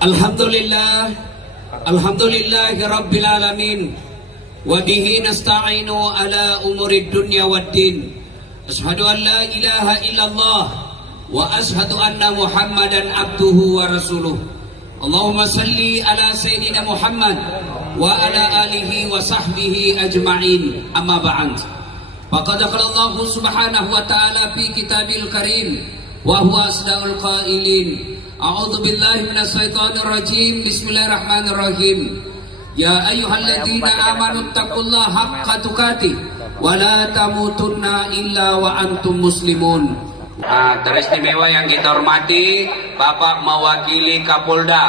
Alhamdulillah, alhamdulillahi rabbil alamin, wa bihi nasta'inu ala umurid dunya waddin. Ashhadu an la ilaha illallah wa ashhadu anna Muhammadan abduhu wa rasuluh. Allahumma salli ala sayyidina Muhammad wa ala alihi wa sahbihi ajma'in. Amma ba'd. Faqad qala Allah subhanahu wa ta'ala fi kitabil karim wa huwa asdaqul qailin. A'udzu billahi minasyaitonir rajim. Bismillahirrahmanirrahim. Ya ayyuhalladzina amanu taqullaha haqqa tuqatih wa la tamutunna illa wa antum muslimun. Teristimewa yang kita hormati, Bapak mewakili Kapolda,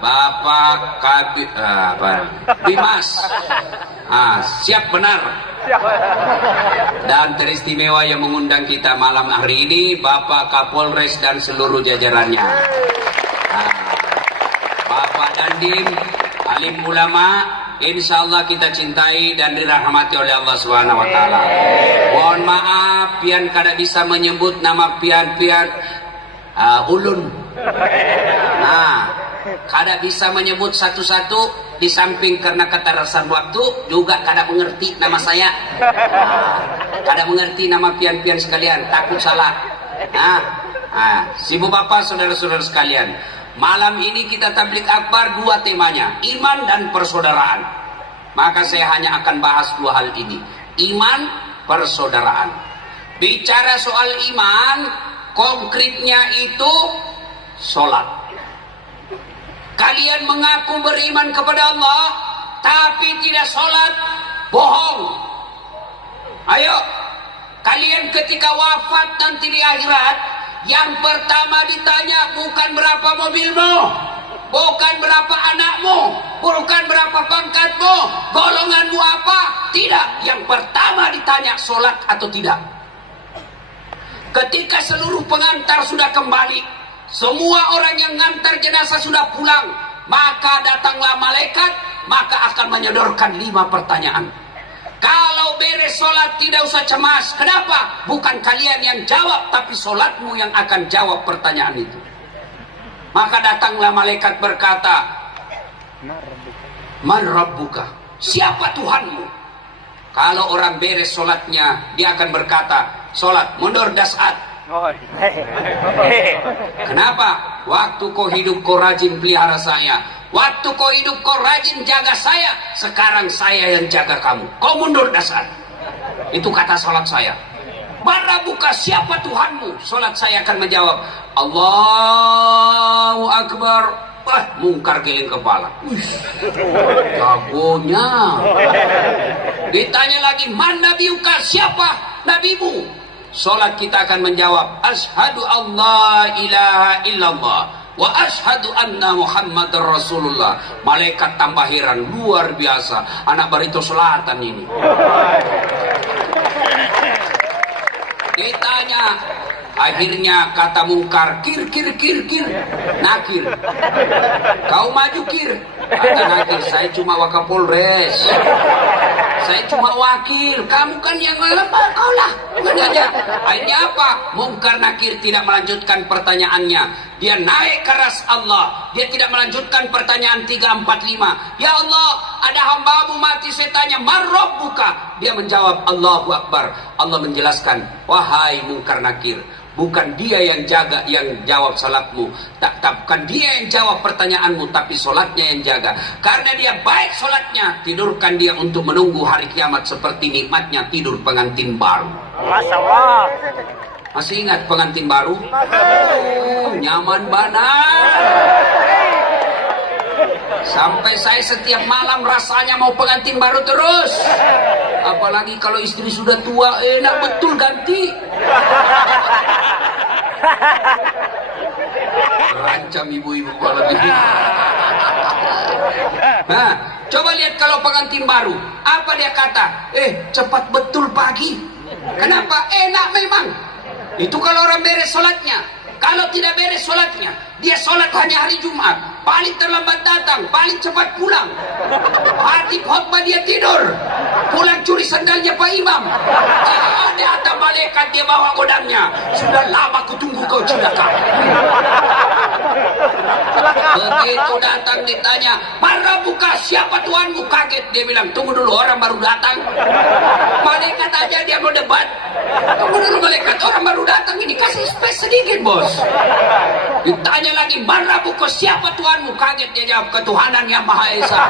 Bapak Bimas. Siap benar. Dan teristimewa yang mengundang kita malam hari ini, Bapak Kapolres dan seluruh jajarannya. Bapak Dandim, alim ulama, insya Allah kita cintai dan dirahmati oleh Allah Subhanahu Wa Taala. Mohon maaf, pian kada bisa menyebut nama pian-pian ulun. Kada bisa menyebut satu-satu, di samping karena keterbatasan waktu juga kada mengerti nama saya. Kada mengerti nama pian-pian sekalian, takut salah. Ibu bapak, saudara-saudara sekalian, malam ini kita tablik akbar, dua temanya, iman dan persaudaraan. Maka saya hanya akan bahas dua hal ini, iman, persaudaraan. Bicara soal iman, konkretnya itu sholat. Kalian mengaku beriman kepada Allah, tapi tidak sholat, bohong. Ayo, kalian ketika wafat nanti di akhirat, yang pertama ditanya bukan berapa mobilmu, bukan berapa anakmu, bukan berapa pangkatmu, golonganmu apa, tidak. Yang pertama ditanya sholat atau tidak. Ketika seluruh pengantar sudah kembali, semua orang yang ngantar jenazah sudah pulang, maka datanglah malaikat, maka akan menyodorkan 5 pertanyaan. Kalau beres sholat tidak usah cemas. Kenapa? Bukan kalian yang jawab, tapi sholatmu yang akan jawab pertanyaan itu. Maka datanglah malaikat berkata, Man Rabbuka? Siapa Tuhanmu? Kalau orang beres sholatnya, dia akan berkata, sholat, mundur dasat. Kenapa? Waktu kau hidup kau rajin pelihara saya, waktu kau hidup kau rajin jaga saya, sekarang saya yang jaga kamu. Kau mundur dasar. Itu kata sholat saya. Mana buka siapa Tuhanmu? Sholat saya akan menjawab, Allahu Akbar. Mungkar geleng kepala. Jagonya. Ditanya lagi, man nabiuka? Siapa nabimu? Sholat kita akan menjawab, Ashhadu Allah ilaha illallah wa ashhadu anna Muhammadar Rasulullah. Malaikat tambah heran, luar biasa, anak Barito Selatan ini. Ditanya, akhirnya kata mungkar, kir, nakir. Kau maju kir. Kata nakir, saya cuma Wakapolres. Saya cuma wakil, kamu kan yang lemah, kau lah. Akhirnya apa? Mungkar nakir tidak melanjutkan pertanyaannya. Dia naik keras Allah. Dia tidak melanjutkan pertanyaan 3, 4, 5. Ya Allah, ada hambamu mati, saya tanya, Man Rabbuka? Dia menjawab, Allahu Akbar. Allah menjelaskan, wahai mungkar nakir, bukan dia yang jaga, yang jawab salatmu, bukan dia yang jawab pertanyaanmu, tapi solatnya yang jaga. Karena dia baik solatnya, tidurkan dia untuk menunggu hari kiamat seperti nikmatnya tidur pengantin baru. Masya Allah. Masih ingat pengantin baru? Nyaman banget. Sampai saya setiap malam rasanya mau pengantin baru terus. Apalagi kalau istri sudah tua, enak betul ganti. Rancam ibu-ibu kalau gitu. Nah, coba lihat kalau pengantin baru, apa dia kata? Cepat betul pagi. Kenapa? Enak memang. Itu kalau orang beres sholatnya. Kalau tidak beres sholatnya, dia sholat hanya hari Jumat, paling terlambat datang, paling cepat pulang. Hati khotbah dia tidur, pulang curi sandalnya Pak Imam. Ada malaikat dia bawa godangnya. Sudah lama kutunggu kau celaka. Begitu datang ditanya, "Marah buka, siapa Tuhanmu?" Kaget, dia bilang, "Tunggu dulu, orang baru datang." Malaikat aja dia mau debat. Tunggu dulu malaikat, orang baru datang ini, kasih space sedikit bos. Ditanya lagi, "Marah buka, siapa Tuhanmu?" Kaget dia jawab, "Ketuhanan yang Maha Esa."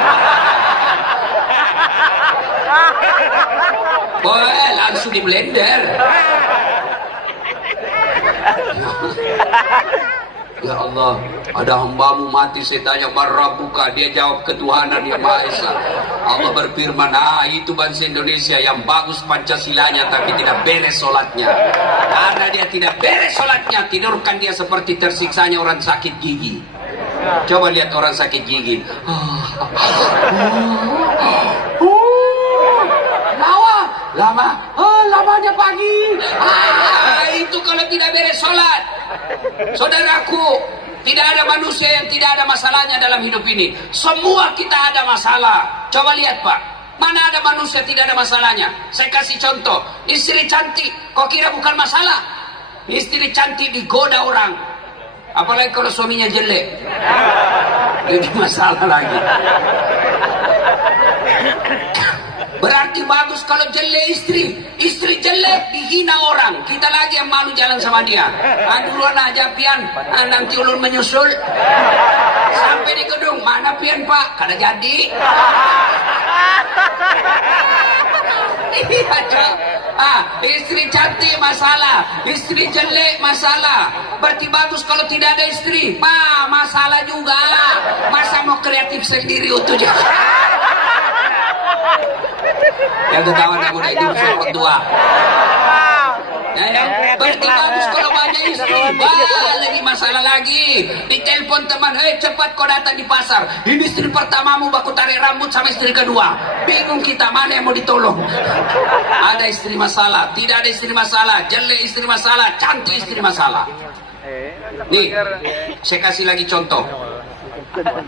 Boleh langsung di blender. Ya Allah, ada hambamu mati, saya tanya Rabbuka, dia jawab ketuhanan yang Maha Esa. Allah berfirman, itu bangsa Indonesia yang bagus Pancasilanya tapi tidak beres sholatnya. Karena dia tidak beres sholatnya, tidurkan dia seperti tersiksanya orang sakit gigi. Coba lihat orang sakit gigi. Lamanya pagi. Itu kalau tidak beres sholat. Saudaraku, tidak ada manusia yang tidak ada masalahnya dalam hidup ini. Semua kita ada masalah. Coba lihat Pak, mana ada manusia tidak ada masalahnya? Saya kasih contoh, istri cantik, kok kira bukan masalah? Istri cantik digoda orang, apalagi kalau suaminya jelek, jadi masalah lagi. Berarti bagus kalau jelek istri jelek dihina orang, kita lagi yang malu jalan sama dia. Duluan aja pian, nanti ulun menyusul. Sampai di gedung, mana pian Pak? Kada jadi. Istri cantik masalah, istri jelek masalah. Berarti bagus kalau tidak ada istri, masalah juga. Masa mau kreatif sendiri untuk yang ketahuan aku udah hidup seperti tua. Berarti bagus kalau banyak istri. Lagi masalah lagi. Ditelepon teman, cepat kau datang di pasar. Ini istri pertamamu baku tarik rambut sama istri kedua. Bingung kita mana yang mau ditolong. Ada istri masalah, tidak ada istri masalah, jelek istri masalah, cantik istri masalah. Nih, saya kasih lagi contoh.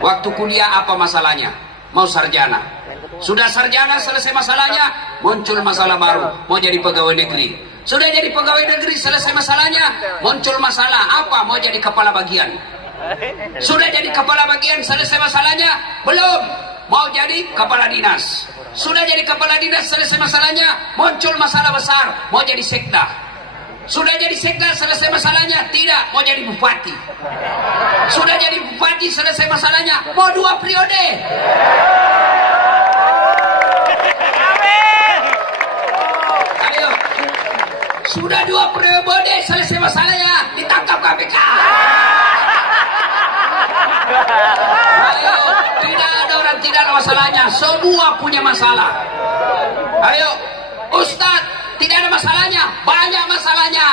Waktu kuliah apa masalahnya? Mau sarjana. Sudah sarjana selesai masalahnya, muncul masalah baru, mau jadi pegawai negeri. Sudah jadi pegawai negeri selesai masalahnya, muncul masalah apa? Mau jadi kepala bagian. Sudah jadi kepala bagian selesai masalahnya, belum, mau jadi kepala dinas. Sudah jadi kepala dinas selesai masalahnya, muncul masalah besar, mau jadi sekda. Sudah jadi sekda selesai masalahnya, tidak, mau jadi bupati. Sudah jadi bupati selesai masalahnya, mau 2 periode. Ayo, sudah 2 periode selesai masalahnya, ditangkap KPK. Ayo, tidak ada orang tidak ada masalahnya, semua punya masalah. Ayo, Ustadz, tidak ada masalahnya, banyak masalahnya.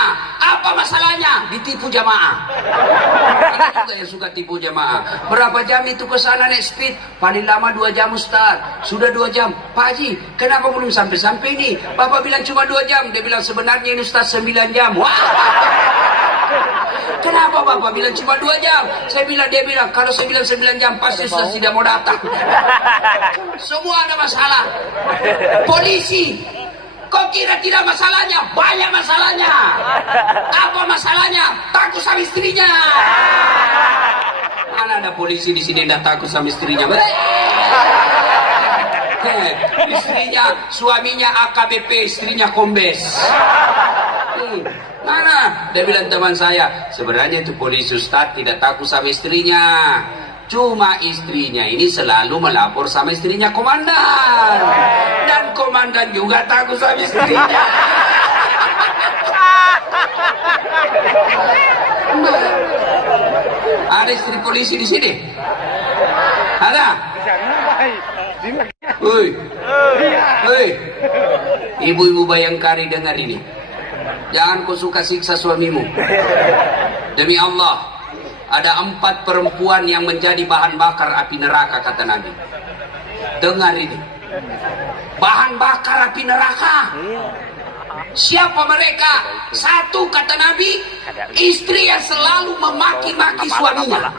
Apa masalahnya? Ditipu jamaah. Ada juga yang suka tipu jamaah. Berapa jam itu ke sana naik speed? Paling lama 2 jam Ustaz. Sudah 2 jam. Pak Haji, kenapa belum sampai-sampai ini? Bapak bilang cuma 2 jam. Dia bilang sebenarnya ini Ustaz 9 jam. Wah. Kenapa Bapak bilang cuma 2 jam? Dia bilang kalau saya bilang 9 jam pasti Ustaz tidak mau datang. Semua ada masalah. Polisi, kok kira tidak masalahnya? Banyak masalahnya. Apa masalahnya? Takut sama istrinya. Mana ada polisi di sini yang takut sama istrinya? Istrinya, suaminya AKBP, istrinya kombes. Mana? Dia bilang teman saya, sebenarnya itu polisi Ustaz tidak takut sama istrinya. Cuma istrinya ini selalu melapor sama istrinya komandan. Dan komandan juga takut sama istrinya. Ada istri polisi di sini? Ada? Hei, ibu-ibu Bayangkari dengar ini. Jangan kau suka siksa suamimu. Demi Allah, ada 4 perempuan yang menjadi bahan bakar api neraka, kata Nabi. Dengar ini. Bahan bakar api neraka. Siapa mereka? 1, kata Nabi, istri yang selalu memaki-maki suaminya.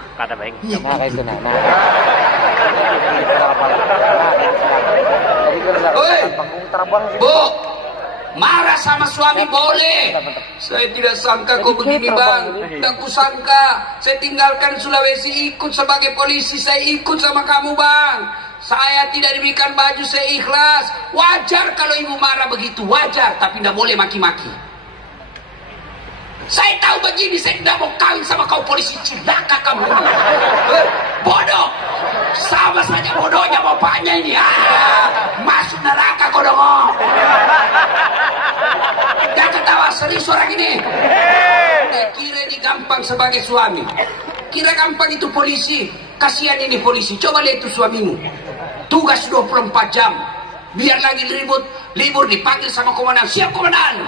Marah sama suami boleh. Saya tidak sangka kau begini bang. Tak kusangka. Saya tinggalkan Sulawesi ikut sebagai polisi. Saya ikut sama kamu bang. Saya tidak diberikan baju, saya ikhlas. Wajar kalau ibu marah begitu, wajar. Tapi tidak boleh maki-maki. Saya tahu begini, saya tidak mau kawin sama kau polisi. Cilaka kamu. Bodoh. Sama saja bodohnya bapaknya ini. Masuk neraka kau dong. Jangan ketawa, serius orang ini. Kira ini gampang sebagai suami. Kira gampang itu polisi. Kasihan ini polisi. Coba lihat itu suamimu. Tugas 24 jam. Biar lagi ribut, libur dipanggil sama komandan. Siap komandan.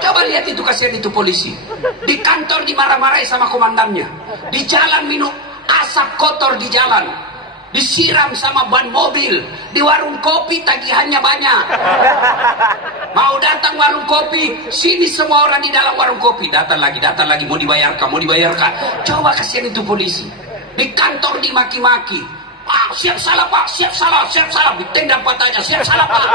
Coba lihat itu, kasihan itu polisi. Di kantor dimarah-marahi sama komandannya. Di jalan minum asap kotor di jalan. Disiram sama ban mobil. Di warung kopi tagihannya banyak. Mau datang warung kopi, sini semua orang di dalam warung kopi. Datang lagi, mau dibayarkan. Coba kasihan itu polisi. Di kantor dimaki-maki. Siap salah pak, siap salah. Tenda patahnya, siap salah pak.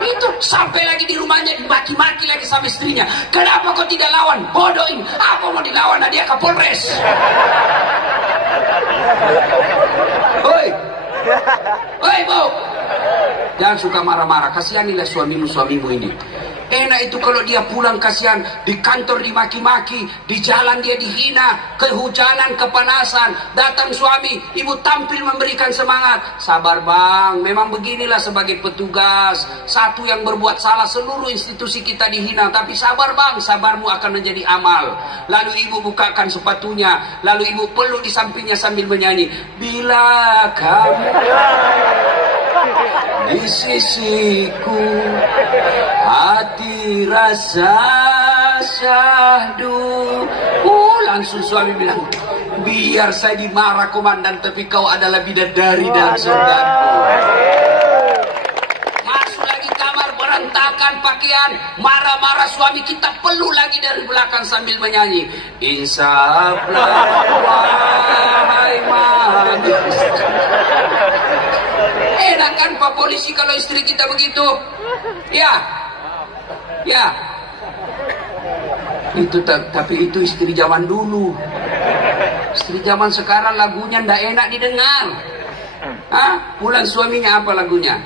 Itu sampai lagi di rumahnya dimaki-maki lagi sama istrinya. Kenapa kau tidak lawan? Bodohin. Apa mau dilawan? Dia Kapolres. Hoi bu, jangan suka marah-marah. Kasihanilah suamimu ini. Enak itu kalau dia pulang, kasihan. Di kantor dimaki-maki, di jalan dia dihina, kehujanan, kepanasan. Datang suami, ibu tampil memberikan semangat. Sabar bang, memang beginilah sebagai petugas. Satu yang berbuat salah, seluruh institusi kita dihina. Tapi sabar bang, sabarmu akan menjadi amal. Lalu ibu bukakan sepatunya, lalu ibu peluk di sampingnya sambil menyanyi. Bila kamu di sisiku, hati rasa syahdu. Langsung suami bilang, biar saya dimarah komandan, tapi kau adalah bidadari dalam surgaku. Masuk lagi kamar, berantakan pakaian, marah-marah suami, kita peluk lagi dari belakang sambil menyanyi. Insaflah wahai manis. Enak kan Pak Polisi kalau istri kita begitu? Ya. Itu tapi itu istri zaman dulu. Istri zaman sekarang lagunya ndak enak didengar. Pulang suaminya apa lagunya?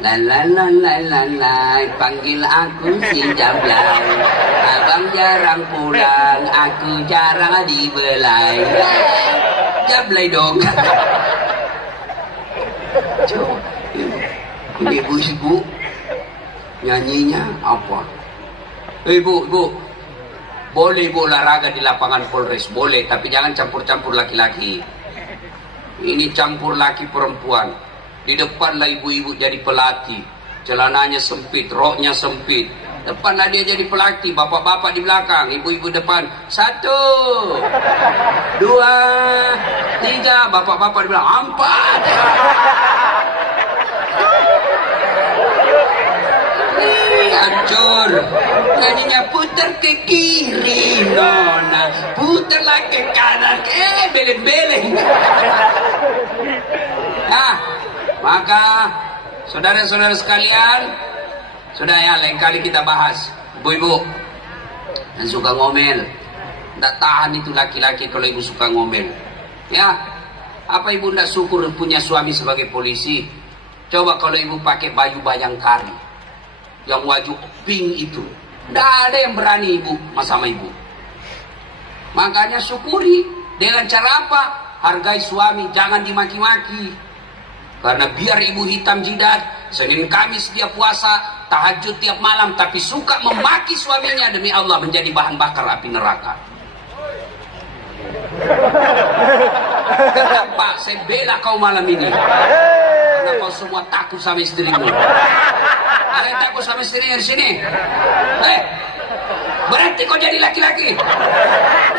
La la la la la la, panggil aku si Jablay. Abang jarang pulang, aku jarang dibelai. Jablay dong. Ini ibu nyanyinya apa? Ibu, boleh ibu olahraga di lapangan Polres, boleh, tapi jangan campur-campur laki-laki. Ini campur laki perempuan. Di depanlah ibu-ibu jadi pelatih, celananya sempit, roknya sempit. Depanlah dia jadi pelatih, bapak-bapak di belakang, ibu-ibu depan. 1, 2, 3, bapak-bapak di belakang. 4. Hancur. Nyanyinya putar ke kiri, nona, putarlah ke kanan, beleng-beleng. Maka saudara-saudara sekalian, sudah ya, lain kali kita bahas. Ibu-ibu yang suka ngomel, tidak tahan itu laki-laki kalau ibu suka ngomel. Ya, apa ibu tidak syukur punya suami sebagai polisi? Coba kalau ibu pakai baju bayangkari, yang wajah pink itu, tidak ada yang berani ibu sama ibu. Makanya syukuri. Dengan cara apa? Hargai suami, jangan dimaki-maki. Karena biar ibu hitam jidat, Senin Kamis dia puasa, tahajud tiap malam, tapi suka memaki suaminya, demi Allah menjadi bahan bakar api neraka. Kenapa saya bela kau malam ini? Karena kau semua takut sama istrimu. Ada yang takut sama istrinya di sini? Berarti kau jadi laki-laki.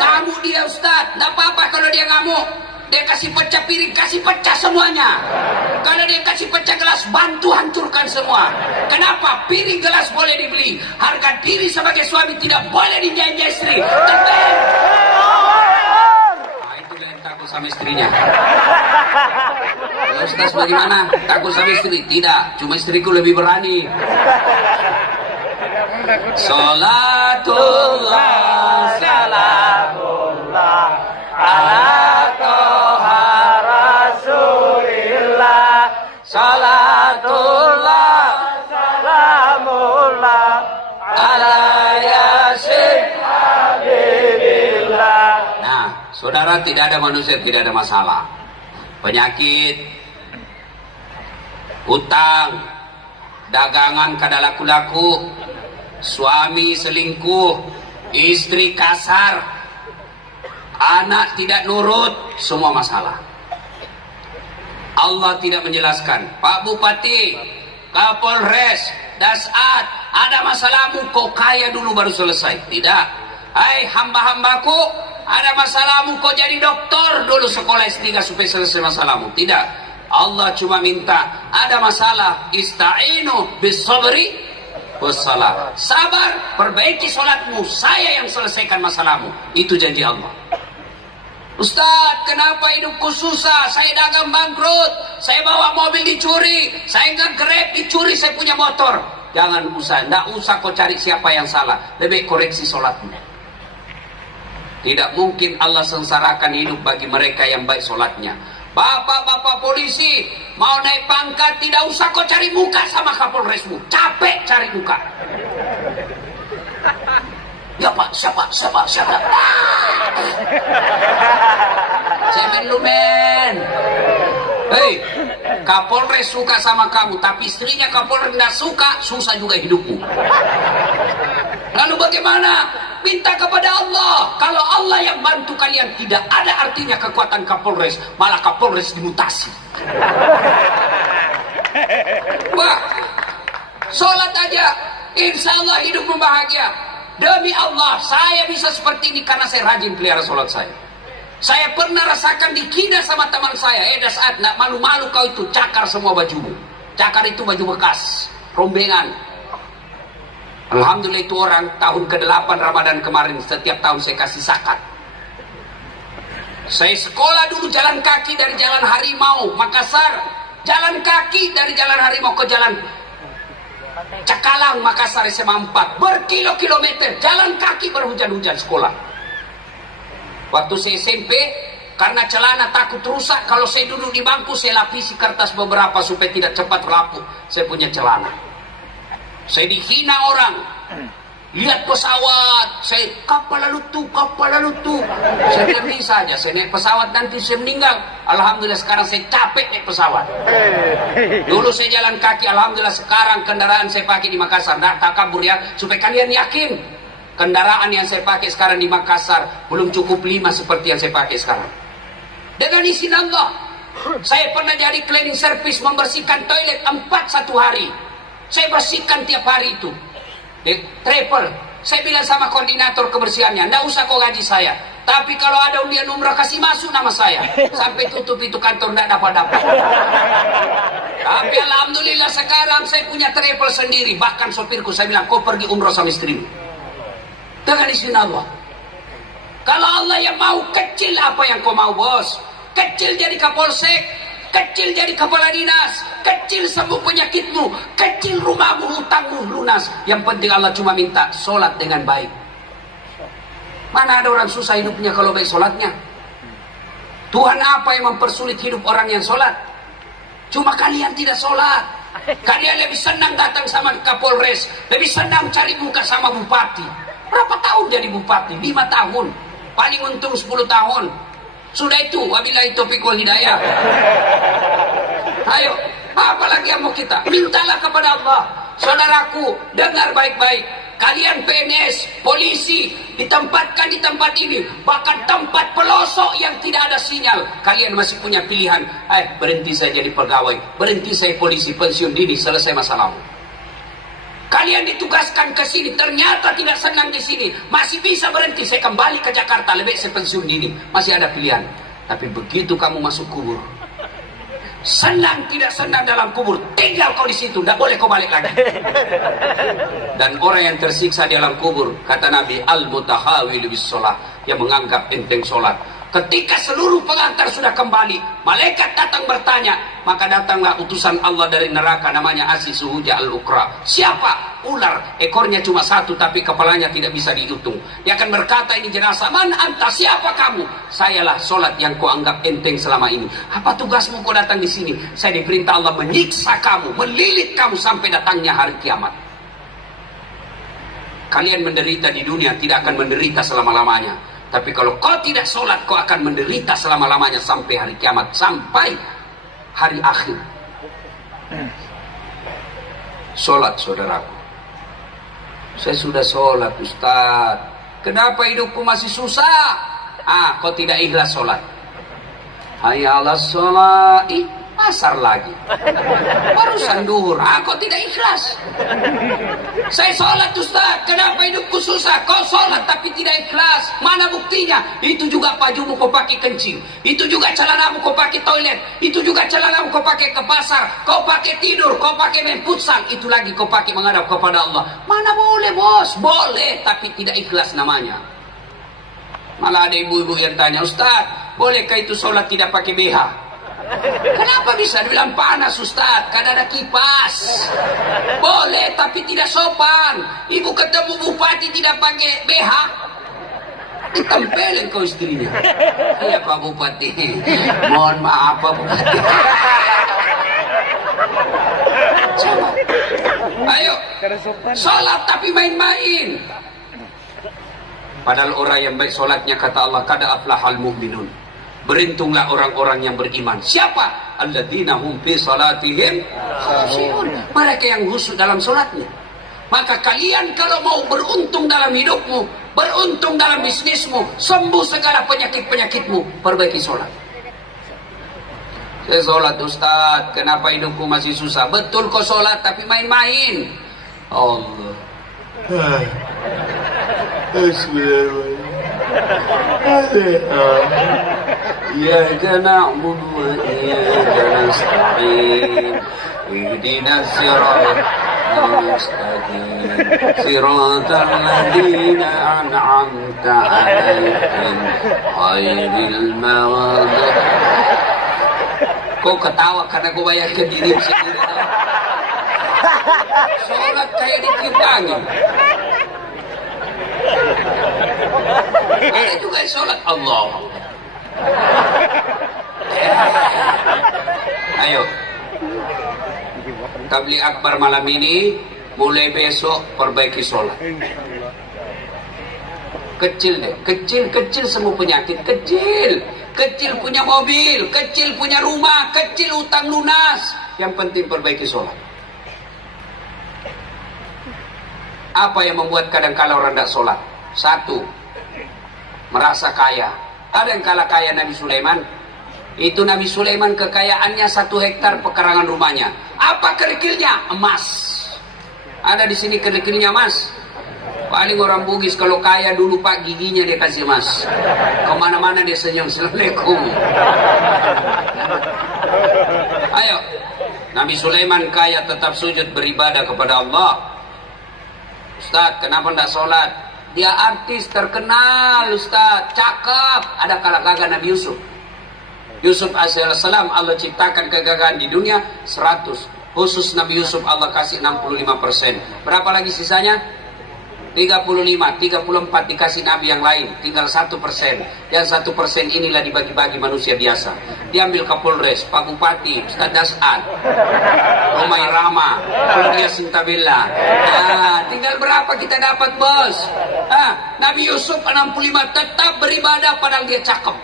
Kamu dia Ustaz, tidak apa-apa kalau dia ngamuk. Dia kasih pecah piring, kasih pecah semuanya. Kalau dia kasih pecah gelas, bantu hancurkan semua. Kenapa? Piring gelas boleh dibeli, harga diri sebagai suami tidak boleh dijanji istri. Tepen. Itu yang takut sama istrinya. Kalau Ustaz bagaimana? Takut sama istri? Tidak, cuma istriku lebih berani. Salatullah salamullah ala toha rasulillah. Salatullah salamullah ala yasin habibillah. Nah, saudara, tidak ada manusia tidak ada masalah. Penyakit, hutang, dagangan kada laku-laku, suami selingkuh, istri kasar, anak tidak nurut, semua masalah. Allah tidak menjelaskan, Pak Bupati, Kapolres, Dasat, ada masalahmu, kau kaya dulu baru selesai. Tidak. Hai hamba-hambaku, ada masalahmu, kau jadi doktor dulu sekolah S3 supaya selesai masalahmu. Tidak. Allah cuma minta, ada masalah, ista'inu bis-sabri wassalah. Sabar, perbaiki sholatmu, saya yang selesaikan masalahmu. Itu janji Allah. Ustaz, kenapa hidupku susah? Saya dagang bangkrut, saya bawa mobil dicuri, saya nge-grab dicuri, saya punya motor. Jangan usah, tidak usah kau cari siapa yang salah. Lebih koreksi sholatmu. Tidak mungkin Allah sengsarakan hidup bagi mereka yang baik sholatnya. Bapak-bapak polisi mau naik pangkat, tidak usah kau cari muka sama Kapolresmu. Capek cari muka. Ya Pak, siapa? Cemen lu men. Hei, Kapolres suka sama kamu, tapi istrinya Kapolres tidak suka, susah juga hidupmu. Lalu bagaimana? Minta kepada Allah. Kalau Allah yang bantu kalian, tidak ada artinya kekuatan Kapolres, malah Kapolres dimutasi. Wah, sholat aja, insya Allah hidupmu bahagia. Demi Allah, saya bisa seperti ini karena saya rajin pelihara sholat saya. Saya pernah rasakan dikina sama teman saya. Saat nak malu-malu kau itu, cakar semua bajumu. Cakar itu baju bekas, rombengan. Alhamdulillah itu orang tahun ke-8 Ramadan kemarin, setiap tahun saya kasih zakat. Saya sekolah dulu jalan kaki dari Jalan Harimau, Makassar. Jalan kaki dari Jalan Harimau ke Jalan Cakalang, Makassar SMA 4. Berkilo-kilometer, jalan kaki berhujan-hujan sekolah. Waktu saya SMP, karena celana takut rusak, kalau saya duduk di bangku, saya lapisi kertas beberapa supaya tidak cepat rapuh. Saya punya celana. Saya dihina orang. Lihat pesawat, saya kapal lalu tuh. Saya bilang bisa aja, saya naik pesawat nanti saya meninggal. Alhamdulillah sekarang saya capek naik pesawat. Dulu saya jalan kaki, alhamdulillah sekarang kendaraan saya pakai di Makassar. Nah, tak kabur ya, supaya kalian yakin. Kendaraan yang saya pakai sekarang di Makassar belum cukup 5 seperti yang saya pakai sekarang. Dengan izin Allah, saya pernah jadi cleaning service, membersihkan toilet 4 satu hari. Saya bersihkan tiap hari itu. Travel. Saya bilang sama koordinator kebersihannya, nggak usah kau gaji saya, tapi kalau ada undian umrah kasih masuk nama saya. Sampai tutup itu kantor nggak dapat. Tapi alhamdulillah sekarang saya punya travel sendiri. Bahkan sopirku saya bilang, kau pergi umrah sama istrimu dengan izin Allah. Kalau Allah yang mau, kecil apa yang kau mau bos? Kecil jadi kapolsek, kecil jadi kepala dinas, kecil sembuh penyakitmu, kecil rumahmu, hutangmu lunas. Yang penting Allah cuma minta sholat dengan baik. Mana ada orang susah hidupnya kalau baik sholatnya? Tuhan apa yang mempersulit hidup orang yang sholat? Cuma kalian tidak sholat. Kalian lebih senang datang sama Kapolres, lebih senang cari muka sama bupati. Berapa tahun jadi bupati? 5 tahun. Paling untung 10 tahun. Sudah itu, wabillahi taufiq wal hidayah. Ayo, apa lagi yang mau kita? Mintalah kepada Allah. Saudaraku, dengar baik-baik. Kalian PNS, polisi, ditempatkan di tempat ini, bahkan tempat pelosok yang tidak ada sinyal. Kalian masih punya pilihan. Berhenti saya jadi pegawai, berhenti saya polisi, pensiun dini, selesai masalahmu. Kalian ditugaskan ke sini, ternyata tidak senang di sini, masih bisa berhenti, saya kembali ke Jakarta, lebih saya pensiun dini, masih ada pilihan. Tapi begitu kamu masuk kubur, senang tidak senang dalam kubur, tinggal kau di situ, tidak boleh kau balik lagi. Dan orang yang tersiksa di dalam kubur, kata Nabi, al-mutahawil bis sholat, yang menganggap enteng sholat. Ketika seluruh pengantar sudah kembali, malaikat datang bertanya, maka datanglah utusan Allah dari neraka, namanya Aziz Suhuja Al-Ukra. Siapa? Ular, ekornya cuma satu tapi kepalanya tidak bisa dihitung. Dia akan berkata, ini jenazah, man anta, siapa kamu? Sayalah sholat yang kau anggap enteng selama ini. Apa tugasmu kau datang di sini? Saya diperintah Allah menyiksa kamu, melilit kamu sampai datangnya hari kiamat. Kalian menderita di dunia, tidak akan menderita selama-lamanya. Tapi kalau kau tidak sholat, kau akan menderita selama-lamanya sampai hari kiamat, sampai hari akhir. Sholat, saudaraku. Saya sudah sholat, Ustaz. Kenapa hidupku masih susah? Kau tidak ikhlas sholat. Hayya 'alas sholat. Asar lagi. Barusan duhur. Kau tidak ikhlas. Saya sholat, Ustaz. Kenapa hidupku susah? Kau sholat tapi tidak ikhlas. Mana buktinya? Itu juga bajumu kau pakai kencing. Itu juga celanamu kau pakai toilet. Itu juga celanamu kau pakai ke pasar. Kau pakai tidur. Kau pakai main futsal. Itu lagi kau pakai menghadap kepada Allah. Mana boleh, bos? Boleh tapi tidak ikhlas namanya. Malah ada ibu-ibu yang tanya, Ustaz, bolehkah itu sholat tidak pakai BH? Kenapa bisa dibilang panas, Ustaz? Kan ada kipas. Boleh tapi tidak sopan. Ibu ketemu bupati tidak pakai BH, ditempelin kau istrinya. Iya Pak Bupati, mohon maaf Pak Bupati. Coba. Ayo sholat tapi main-main. Padahal orang yang baik sholatnya, kata Allah, kada aflahal mu'minun, beruntunglah orang-orang yang beriman. Siapa? Alladzina hum fi salatihim khashi'un. Mereka yang khusyuk dalam salatnya. Maka kalian kalau mau beruntung dalam hidupmu, beruntung dalam bisnismu, sembuh segala penyakit-penyakitmu, perbaiki salat. Saya salat, Ustaz, kenapa hidupku masih susah? Betul kau salat tapi main-main. Allah. إياك نعبد وإياك نستعين اهدنا الصراط المستقيم صراط الذين أنعمت عليهم غير المغضوب. Kok ketawa karena gue bayar ke diri sendiri? Sholat kayak dikibangin. Ada juga sholat Allah. Ayo, tabligh akbar malam ini, mulai besok perbaiki sholat. Kecil deh, kecil semua penyakit, kecil punya mobil, kecil punya rumah, kecil utang lunas. Yang penting perbaiki sholat. Apa yang membuat kadang-kala orang tidak sholat? Satu, merasa kaya. Ada yang kalah kaya Nabi Sulaiman. Itu Nabi Sulaiman kekayaannya 1 hektar pekarangan rumahnya. Apa kerikilnya? Emas. Ada di sini kerikilnya emas. Paling orang Bugis kalau kaya dulu Pak, giginya dia kasih emas. Kemana-mana dia senyum. Assalamualaikum. Ayo, Nabi Sulaiman kaya tetap sujud beribadah kepada Allah. Ustaz, kenapa tidak sholat? Dia artis terkenal, Ustaz, cakep. Ada kalah-kalah Nabi Yusuf. Yusuf alaihissalam, Allah ciptakan kegagahan di dunia 100. Khusus Nabi Yusuf Allah kasih 65%. Berapa lagi sisanya? 35, 34 dikasih Nabi yang lain. Tinggal 1%. Yang 1% inilah dibagi-bagi manusia biasa. Diambil Kapolres, Pak Bupati, Ustaz Das'ad, Romai Rama, Claudia Sintabella. Tinggal berapa kita dapat, bos? Nabi Yusuf 65 tetap beribadah padahal dia cakep.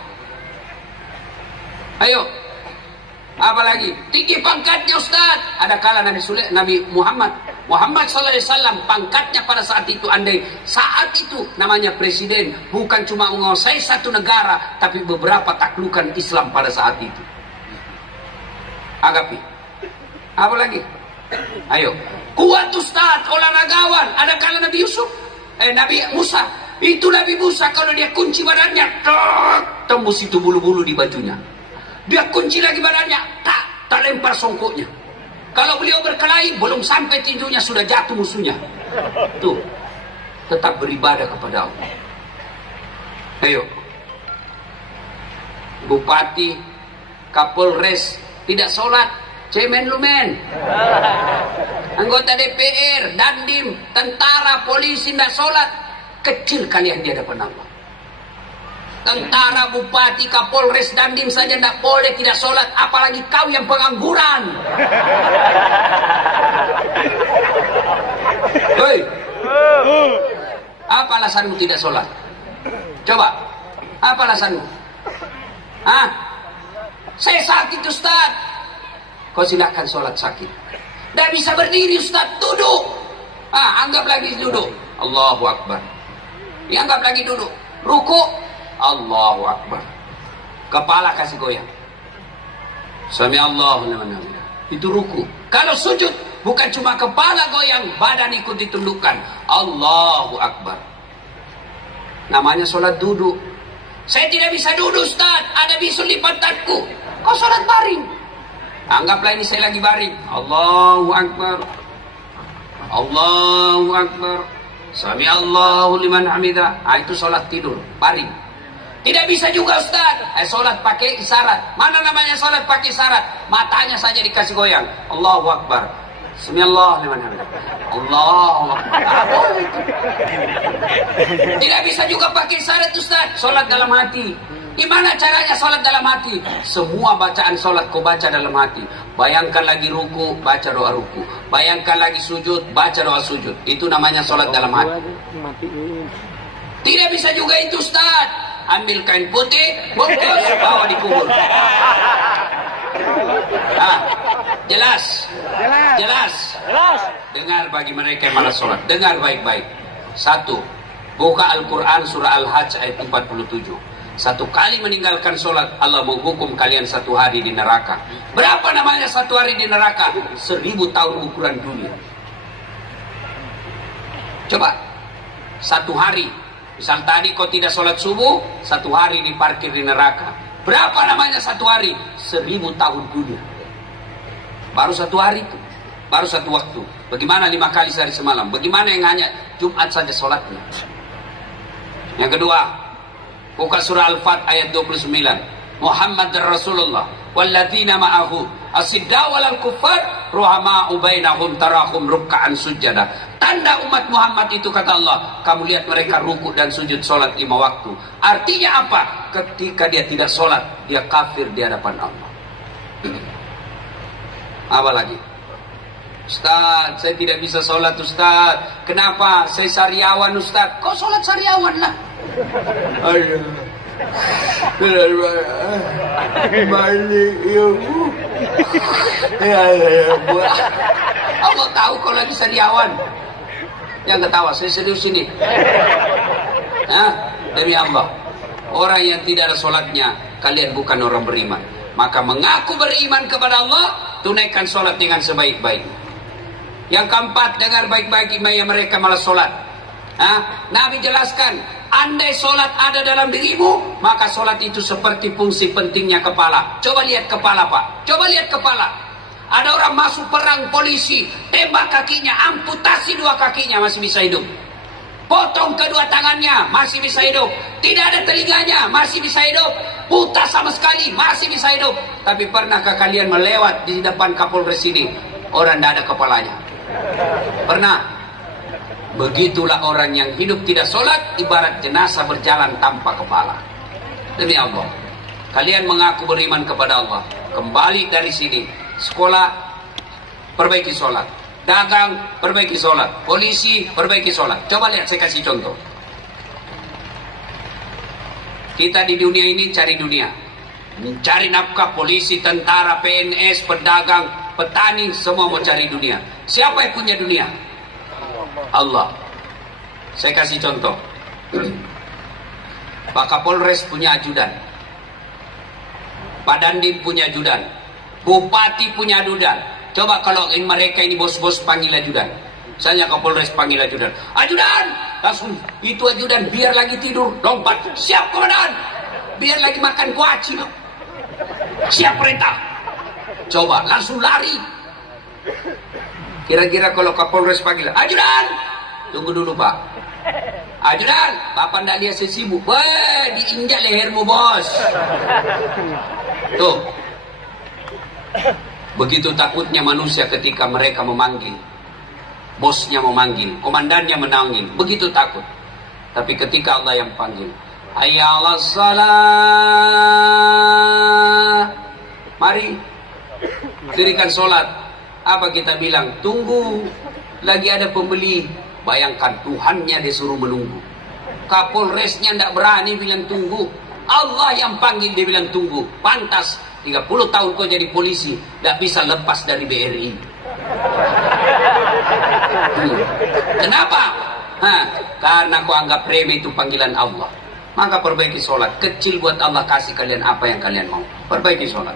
Ayo, apa lagi? Tinggi pangkatnya, Ustaz. Ada kala Nabi Muhammad SAW pangkatnya pada saat itu, andai saat itu namanya presiden, bukan cuma menguasai satu negara, tapi beberapa taklukan Islam pada saat itu. Agapi. Apa lagi? Ayo. Kuat, Ustaz, olahragawan. Ada kala Nabi Musa. Itu Nabi Musa kalau dia kunci badannya, tembus itu bulu-bulu di bajunya. Dia kunci lagi badannya, tak lempar songkoknya. Kalau beliau berkelahi, belum sampai tinjunya sudah jatuh musuhnya. Tuh, tetap beribadah kepada Allah. Ayo. bupati, kapolres tidak sholat, cemen lu men. Anggota DPR, dandim, tentara, polisi tidak sholat, kecil kalian di hadapan Allah. Tentara, bupati, kapolres, dandim saja tidak boleh tidak sholat, apalagi kau yang pengangguran. Hei, apa alasanmu tidak sholat? Coba, apa alasanmu? Hah? Saya sakit Ustaz. Kau silakan sholat sakit. Tidak bisa berdiri Ustaz, duduk. Anggap lagi duduk. Allahu Akbar. Anggap lagi duduk. Ruku. Allahu Akbar. Kepala kasih goyang. Sami Allahu liman hamidah. Itu ruku. Kalau sujud bukan cuma kepala goyang, badan ikut ditundukkan. Allahu Akbar. Namanya sholat duduk. Saya tidak bisa duduk Ustaz, ada bisul di pantatku. Kau sholat baring. Anggaplah ini saya lagi baring. Allahu Akbar. Allahu Akbar. Sami Allahu liman hamidah. Itu sholat tidur, baring. Tidak bisa juga Ustaz, sholat pakai isyarat. Mana namanya sholat pakai isyarat? Matanya saja dikasih goyang. Allahu Akbar. Sami Allahu liman hamidah. Allahu Akbar. Tidak bisa juga pakai isyarat Ustaz, sholat dalam hati. Gimana caranya sholat dalam hati? Semua bacaan sholat kau baca dalam hati. Bayangkan lagi ruku, baca doa ruku. Bayangkan lagi sujud, baca doa sujud. Itu namanya sholat dalam hati. Tidak bisa juga itu Ustaz. Ambil kain putih, bungkus, bawa dikubur. Jelas? Jelas? Dengar bagi mereka yang malas sholat. Dengar baik-baik. 1. Buka Al-Quran surah Al-Hajj ayat 47. 1 kali meninggalkan sholat, Allah menghukum kalian 1 hari di neraka. Berapa namanya 1 hari di neraka? 1000 tahun ukuran dunia. Coba 1 hari. Misal tadi kau tidak sholat subuh, 1 hari diparkir di neraka. Berapa namanya 1 hari? 1000 tahun dunia. Baru 1 hari itu. Baru 1 waktu. Bagaimana 5 kali sehari semalam? Bagaimana yang hanya Jumat saja sholatnya? Yang kedua, buka surah Al-Fat ayat 29. Muhammad Rasulullah walladzina ma'ahu asiddaw 'alal kuffar ruhama'u bainahum tarahum ruk'an sujada. Tanda umat Muhammad itu kata Allah, kamu lihat mereka ruku dan sujud sholat 5 waktu. Artinya apa? Ketika dia tidak sholat, dia kafir di hadapan Allah. Apa lagi? Ustaz, saya tidak bisa sholat Ustaz. Kenapa? Saya sariawan Ustaz. Kau sholat sariawan lah. Allah tahu kau lagi sariawan. Yang ketawa, saya serius ini. Demi Allah, orang yang tidak ada sholatnya, kalian bukan orang beriman. Maka mengaku beriman kepada Allah, tunaikan sholat dengan sebaik-baiknya. Yang keempat, dengar baik-baik yang mereka malas sholat. Nabi jelaskan, andai sholat ada dalam dirimu, maka sholat itu seperti fungsi pentingnya kepala. Coba lihat kepala Pak, coba lihat kepala. Ada orang masuk perang polisi, tembak kakinya, amputasi 2 kakinya, masih bisa hidup. Potong kedua tangannya, masih bisa hidup. Tidak ada telinganya, masih bisa hidup. Buta sama sekali, masih bisa hidup. Tapi pernahkah kalian melewat di depan Kapolres ini, orang tidak ada kepalanya? Pernah? Begitulah orang yang hidup tidak sholat, ibarat jenazah berjalan tanpa kepala. Demi Allah, kalian mengaku beriman kepada Allah, kembali dari sini. Sekolah, perbaiki sholat. Dagang, perbaiki sholat. Polisi, perbaiki sholat. Coba lihat, saya kasih contoh. Kita di dunia ini cari dunia, mencari nafkah. Polisi, tentara, PNS, pedagang, petani, semua mau cari dunia. Siapa yang punya dunia? Allah. Saya kasih contoh. Pak Kapolres punya ajudan, Pak Dandim punya ajudan, Bupati punya ajudan. Coba kalau mereka ini bos-bos panggil ajudan. Misalnya Kapolres panggil ajudan. Ajudan! Langsung itu ajudan biar lagi tidur, lompat. Siap komandan! Biar lagi makan kuaci. Siap perintah. Coba langsung lari. Kira-kira kalau Kapolres panggil, ajudan! Tunggu dulu Pak. Ajudan, bapak ndak lihat sesibuk. Weh, diinjak lehermu bos. Tuh. Begitu takutnya manusia ketika mereka memanggil. Bosnya memanggil, komandannya menanggil. Begitu takut. Tapi ketika Allah yang panggil. Hayya 'alas shalah. Mari dirikan sholat. Apa kita bilang? Tunggu, lagi ada pembeli. Bayangkan Tuhannya disuruh menunggu. Kapolresnya tidak berani bilang tunggu. Allah yang panggil dia bilang tunggu. Pantas 30 tahun kau jadi polisi, tidak bisa lepas dari BRI. Kenapa? Karena kau anggap remeh itu panggilan Allah. Maka perbaiki sholat. Kecil buat Allah, kasih kalian apa yang kalian mau. Perbaiki sholat.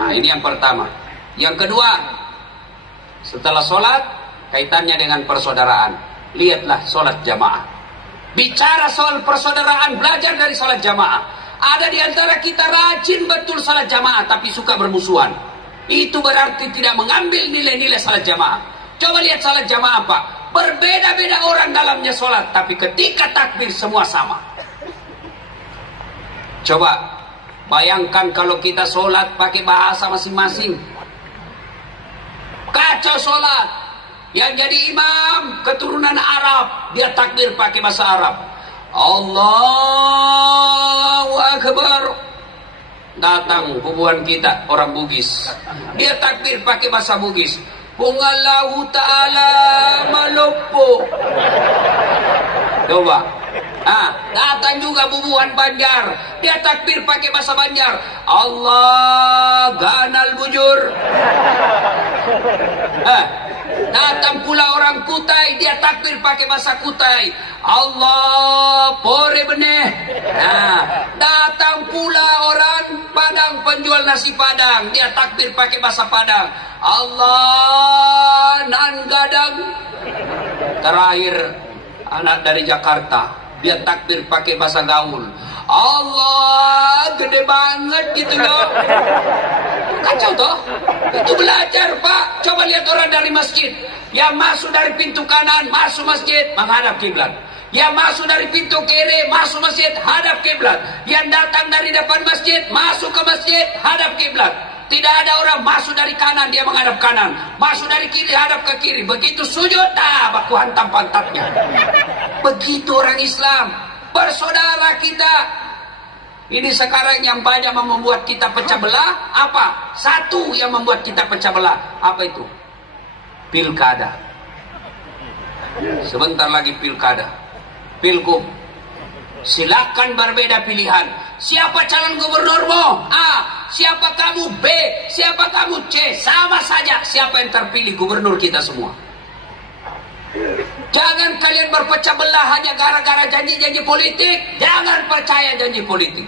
Nah, ini yang pertama. Yang kedua, setelah sholat, kaitannya dengan persaudaraan. Lihatlah sholat jamaah. Bicara soal persaudaraan, belajar dari sholat jamaah. Ada di antara kita rajin betul sholat jamaah, tapi suka bermusuhan. Itu berarti tidak mengambil nilai-nilai sholat jamaah. Coba lihat sholat jamaah apa? Berbeda-beda orang dalamnya sholat, tapi ketika takbir semua sama. Coba bayangkan kalau kita sholat pakai bahasa masing-masing. Kacau sholat. Yang jadi imam keturunan Arab, dia takbir pakai bahasa Arab. Allahu Akbar. Datang hubungan kita orang Bugis, dia takbir pakai bahasa Bugis. Pungallahu ta'ala malopo. Coba. Datang juga bubuhan Banjar, dia takbir pakai bahasa Banjar. Allah ganal bujur. Datang pula orang Kutai, dia takbir pakai bahasa Kutai. Allah pore beneh. Datang pula orang Padang, penjual nasi Padang, dia takbir pakai bahasa Padang. Allah nan gadang. Terakhir anak dari Jakarta, dia takbir pakai bahasa gaul. Allah gede banget gitu loh. Kacau toh. Itu belajar Pak. Coba lihat orang dari masjid. Yang masuk dari pintu kanan, masuk masjid, menghadap kiblat. Yang masuk dari pintu kiri, masuk masjid, hadap kiblat. Yang datang dari depan masjid, masuk ke masjid, hadap kiblat. Tidak ada orang masuk dari kanan, dia menghadap kanan. Masuk dari kiri, hadap ke kiri. Begitu sujud, baku hantam pantatnya. Begitu orang Islam. Bersaudara kita. Ini sekarang yang banyak membuat kita pecah belah. Apa? Satu yang membuat kita pecah belah. Apa itu? Pilkada. Sebentar lagi pilkada. Pilgub. Silakan berbeda pilihan. Siapa calon gubernurmu? A. Siapa kamu? B. Siapa kamu? C. Sama saja siapa yang terpilih gubernur kita semua. Jangan kalian berpecah belah hanya gara-gara janji-janji politik. Jangan percaya janji politik.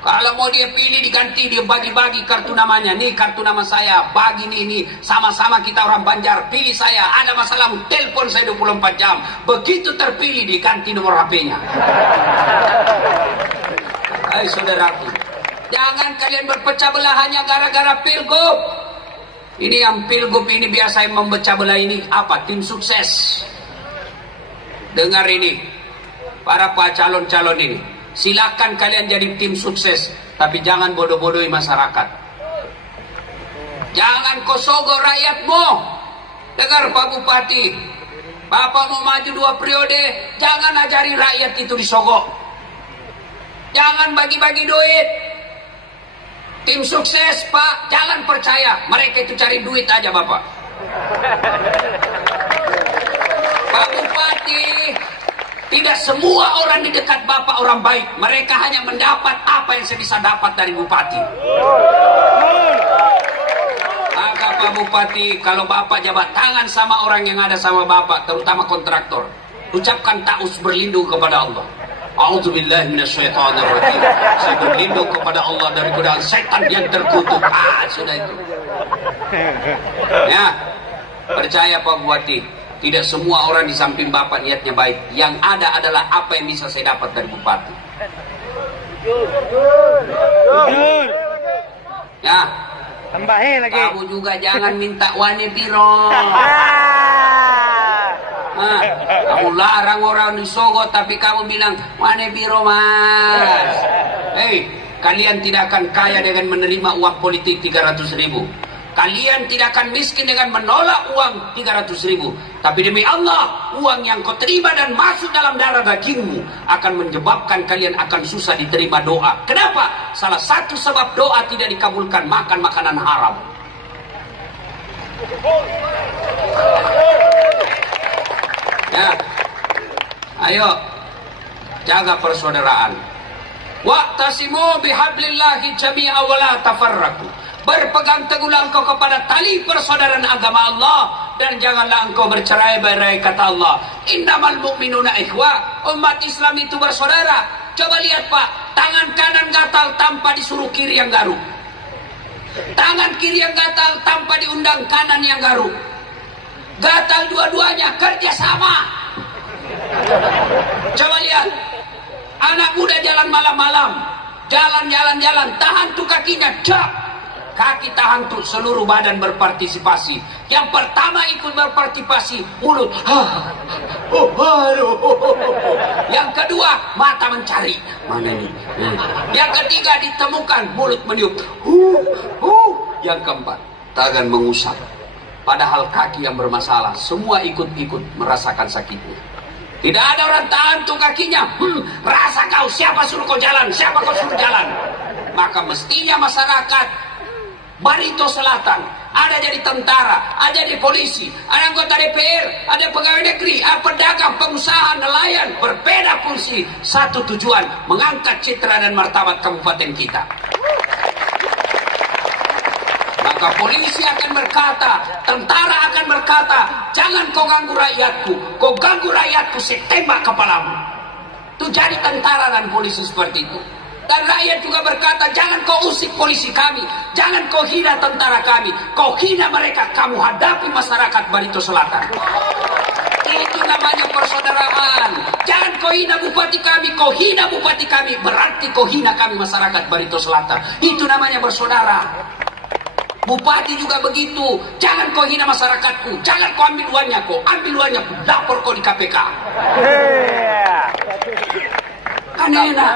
Kalau mau dia pilih diganti, dia bagi-bagi kartu namanya. Nih kartu nama saya, bagi nih. Sama-sama kita orang Banjar, pilih saya. Ada masalah, telepon saya 24 jam. Begitu terpilih diganti nomor HP-nya. Hai saudaraku, jangan kalian berpecah belah hanya gara-gara pilgub. Ini yang pilgub ini biasa yang memecah belah ini apa? Tim sukses. Dengar ini, para calon-calon ini, silakan kalian jadi tim sukses, tapi jangan bodoh-bodohi masyarakat. Jangan kau sogok rakyatmu. Dengar Pak Bupati, Bapak mau maju 2 periode, jangan ajari rakyat itu disogok. Jangan bagi-bagi duit. Tim sukses Pak, jangan percaya mereka itu cari duit aja Bapak. Pak Bupati, tidak semua orang di dekat Bapak orang baik. Mereka hanya mendapat apa yang saya bisa dapat dari Bupati. Maka Pak Bupati, kalau Bapak jabat tangan sama orang yang ada sama Bapak, terutama kontraktor, ucapkan ta'us berlindung kepada Allah. A'udzubillahi minasyaitonirrajim. Saya berlindung kepada Allah dari godaan setan yang terkutuk. Sudah itu. Ya, percaya Pak Bupati, tidak semua orang di samping Bapak niatnya baik. Yang ada adalah apa yang bisa saya dapat dari Bupati. Ya, tambahin lagi. Kamu juga jangan minta wani biro. Kamu larang orang disogot tapi kamu bilang mana biro mas. Kalian tidak akan kaya dengan menerima uang politik 300.000. Kalian tidak akan miskin dengan menolak uang 300.000. Tapi demi Allah, uang yang kau terima dan masuk dalam darah dagingmu akan menyebabkan kalian akan susah diterima doa. Kenapa? Salah satu sebab doa tidak dikabulkan, makan makanan haram. Ya, ayo jaga persaudaraan. Wa'tasimu bihablillahi jami'a wa la tafarraqu. Berpegang teguhlah engkau kepada tali persaudaraan agama Allah dan janganlah engkau bercerai-berai, kata Allah. Innamal mu'minuna ikhwah. Umat Islam itu bersaudara. Coba lihat Pak, tangan kanan gatal tanpa disuruh kiri yang garuk. Tangan kiri yang gatal tanpa diundang kanan yang garuk. Gatal dua-duanya, kerja sama. Coba lihat, anak muda jalan malam-malam, jalan, tahan tuh kakinya, cak. Kaki tahan tuh, seluruh badan berpartisipasi. Yang pertama ikut berpartisipasi, mulut. Yang kedua, mata mencari. Mana ini? Yang ketiga, ditemukan, mulut meniup. Yang keempat, tangan mengusap. Padahal kaki yang bermasalah, semua ikut-ikut merasakan sakitnya. Tidak ada orang tahan tuh kakinya. Rasa kau, siapa suruh kau jalan? Siapa kau suruh jalan? Maka mestinya masyarakat Barito Selatan ada jadi tentara, ada jadi polisi, ada anggota DPR, ada pegawai negeri, ada pedagang, pengusaha, nelayan, berbeda fungsi, satu tujuan, mengangkat citra dan martabat kabupaten kita. Maka polisi akan berkata, tentara akan berkata, jangan kau ganggu rakyatku, kau ganggu rakyatku, saya tembak kepalamu. Itu jadi tentara dan polisi seperti itu. Dan rakyat juga berkata, jangan kau usik polisi kami, jangan kau hina tentara kami, kau hina mereka, kamu hadapi masyarakat Barito Selatan. Itu namanya persaudaraan. Jangan kau hina bupati kami, kau hina bupati kami, berarti kau hina kami masyarakat Barito Selatan. Itu namanya bersaudara. Bupati juga begitu, jangan kau hina masyarakatku, jangan kau ambil uangnya, lapor kau di KPK. Kan enak.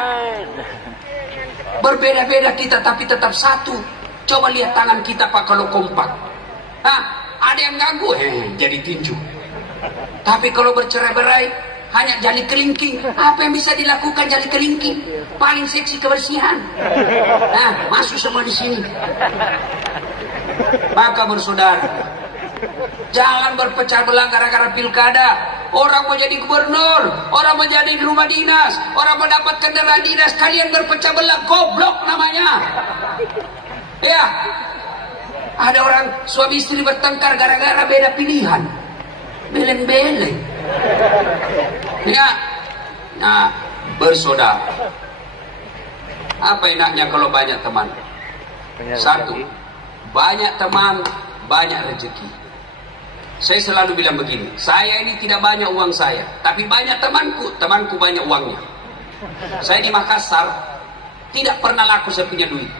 Berbeda-beda kita tapi tetap satu. Coba lihat tangan kita Pak kalau kompak. Ada yang ganggu, jadi tinju. Tapi kalau bercerai-berai, hanya jali kelingking. Apa yang bisa dilakukan jali kelingking? Paling seksi kebersihan. Masuk semua di sini. Maka bersaudara, jangan berpecah belah gara-gara pilkada. Orang mau jadi gubernur, orang mau jadi di rumah dinas, orang mau dapat kendaraan dinas, kalian berpecah belah, goblok namanya. Ya, ada orang suami istri bertengkar gara-gara beda pilihan, beleng-beleng. Ya, nah bersaudara. Apa enaknya kalau banyak teman? Satu, banyak teman, banyak rezeki. Saya selalu bilang begini, saya ini tidak banyak uang saya, tapi banyak temanku banyak uangnya. Saya di Makassar, tidak pernah laku saya punya duit.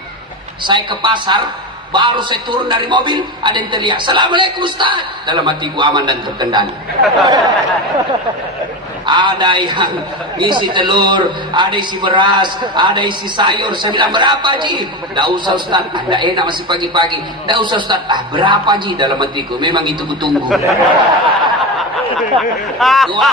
Saya ke pasar, baru saya turun dari mobil, ada yang teriak, "Assalamualaikum Ustaz." Dalam hatiku aman dan terkendali. Ada yang isi telur, ada isi beras, ada isi sayur. Saya bilang, "Berapa Ji?" "Nggak usah Ustaz." "Nggak enak masih pagi-pagi." "Nggak usah Ustaz." "Berapa Ji?" Dalam hatiku, memang itu kutunggu. Dua,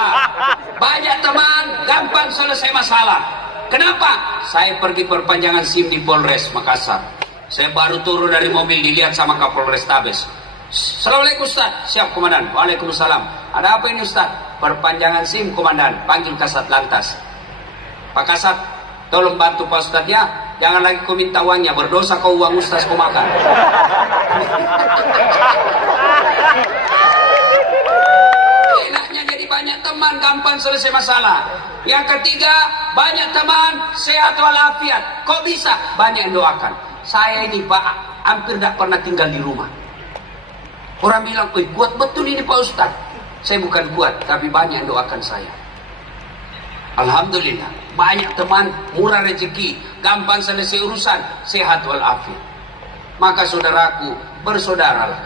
banyak teman, gampang selesai masalah. Kenapa? Saya pergi perpanjangan SIM di Polres Makassar. Saya baru turun dari mobil, dilihat sama Kapolres Tabes. "Assalamualaikum Ustaz." "Siap Komandan." "Waalaikumsalam." "Ada apa ini Ustaz?" "Perpanjangan SIM Komandan." "Panggil Kasat Lantas." "Pak Kasat, tolong bantu Pak Ustaz ya. Jangan lagi kau minta uangnya, berdosa kau uang Ustaz kau makan." Enaknya jadi banyak teman, gampang selesai masalah. Yang ketiga, banyak teman, sehat walafiat. Kok bisa? Banyak yang doakan. Saya ini Pak, hampir tidak pernah tinggal di rumah. Orang bilang, kuat betul ini Pak Ustaz. Saya bukan kuat, tapi banyak yang doakan saya. Alhamdulillah, banyak teman, murah rezeki, gampang selesai urusan, sehat walafiat. Maka saudaraku, bersaudaralah.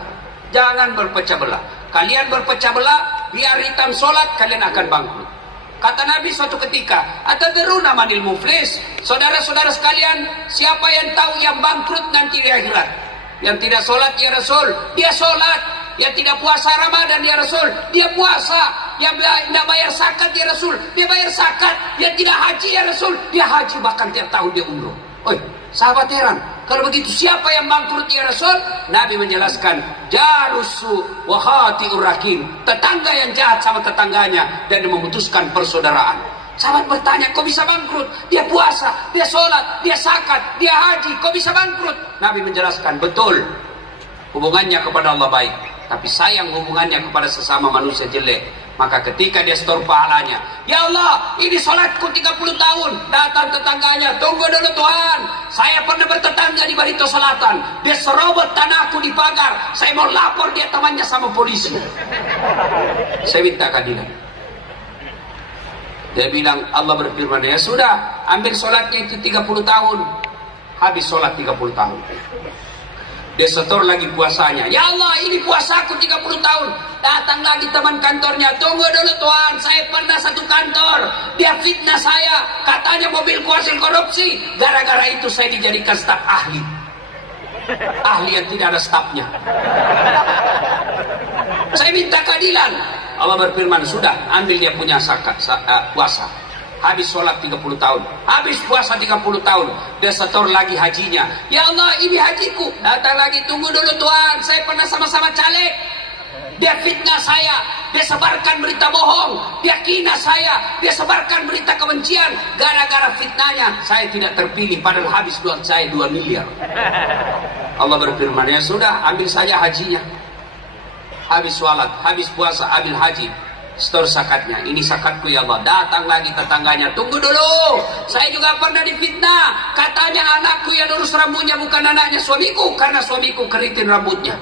Jangan berpecah belah. Kalian berpecah belah, biar hitam sholat, kalian akan bangkrut. Kata Nabi suatu ketika, atadruna manil muflis? Saudara-saudara sekalian, siapa yang tahu yang bangkrut nanti di akhirat? Yang tidak sholat ya Rasul, dia sholat. Yang tidak puasa Ramadan ya Rasul, dia puasa. Yang tidak bayar zakat ya Rasul, dia bayar zakat. Yang tidak haji ya Rasul, dia haji, bahkan tiap tahun dia umroh. Oi, sahabat heran, kalau begitu siapa yang bangkrut ya Rasul? Nabi menjelaskan, jarusu wa khati'ur rakim, tetangga yang jahat sama tetangganya dan memutuskan persaudaraan. Sahabat bertanya, kok bisa bangkrut? Dia puasa, dia sholat, dia zakat, dia haji, kok bisa bangkrut? Nabi menjelaskan, betul, hubungannya kepada Allah baik, tapi sayang hubungannya kepada sesama manusia jelek. Maka ketika dia setor pahalanya, ya Allah, ini sholatku 30 tahun. Datang tetangganya, tunggu dulu Tuhan, saya pernah bertetangga di Barito Selatan, dia serobot tanahku di pagar, saya mau lapor dia temannya sama polisi. Saya minta keadilan. Dia bilang, Allah berfirman, ya sudah, ambil sholatnya itu 30 tahun. Habis sholat 30 tahun, dia setor lagi puasanya. Ya Allah, ini puasaku 30 tahun. Datang lagi teman kantornya, tunggu dulu Tuhan, saya pernah satu kantor, dia fitnah saya, katanya mobilku hasil korupsi. Gara-gara itu saya dijadikan staf ahli. Ahli yang tidak ada stafnya. Saya minta keadilan. Allah berfirman, sudah, ambil dia punya puasa. Habis sholat 30 tahun, habis puasa 30 tahun, dia setor lagi hajinya. Ya Allah, ini hajiku. Datang lagi, tunggu dulu Tuhan, saya pernah sama-sama caleg, dia fitnah saya, dia sebarkan berita bohong, dia kina saya, dia sebarkan berita kebencian. Gara-gara fitnahnya saya tidak terpilih, padahal habis duit saya 2 miliar. Allah berfirman, ya sudah, ambil saja hajinya. Habis sholat, habis puasa, ambil haji, setor zakatnya. Ini zakatku ya Allah. Datang lagi tetangganya, tunggu dulu, saya juga pernah difitnah, katanya anakku yang lurus rambutnya bukan anaknya suamiku, karena suamiku keriting rambutnya.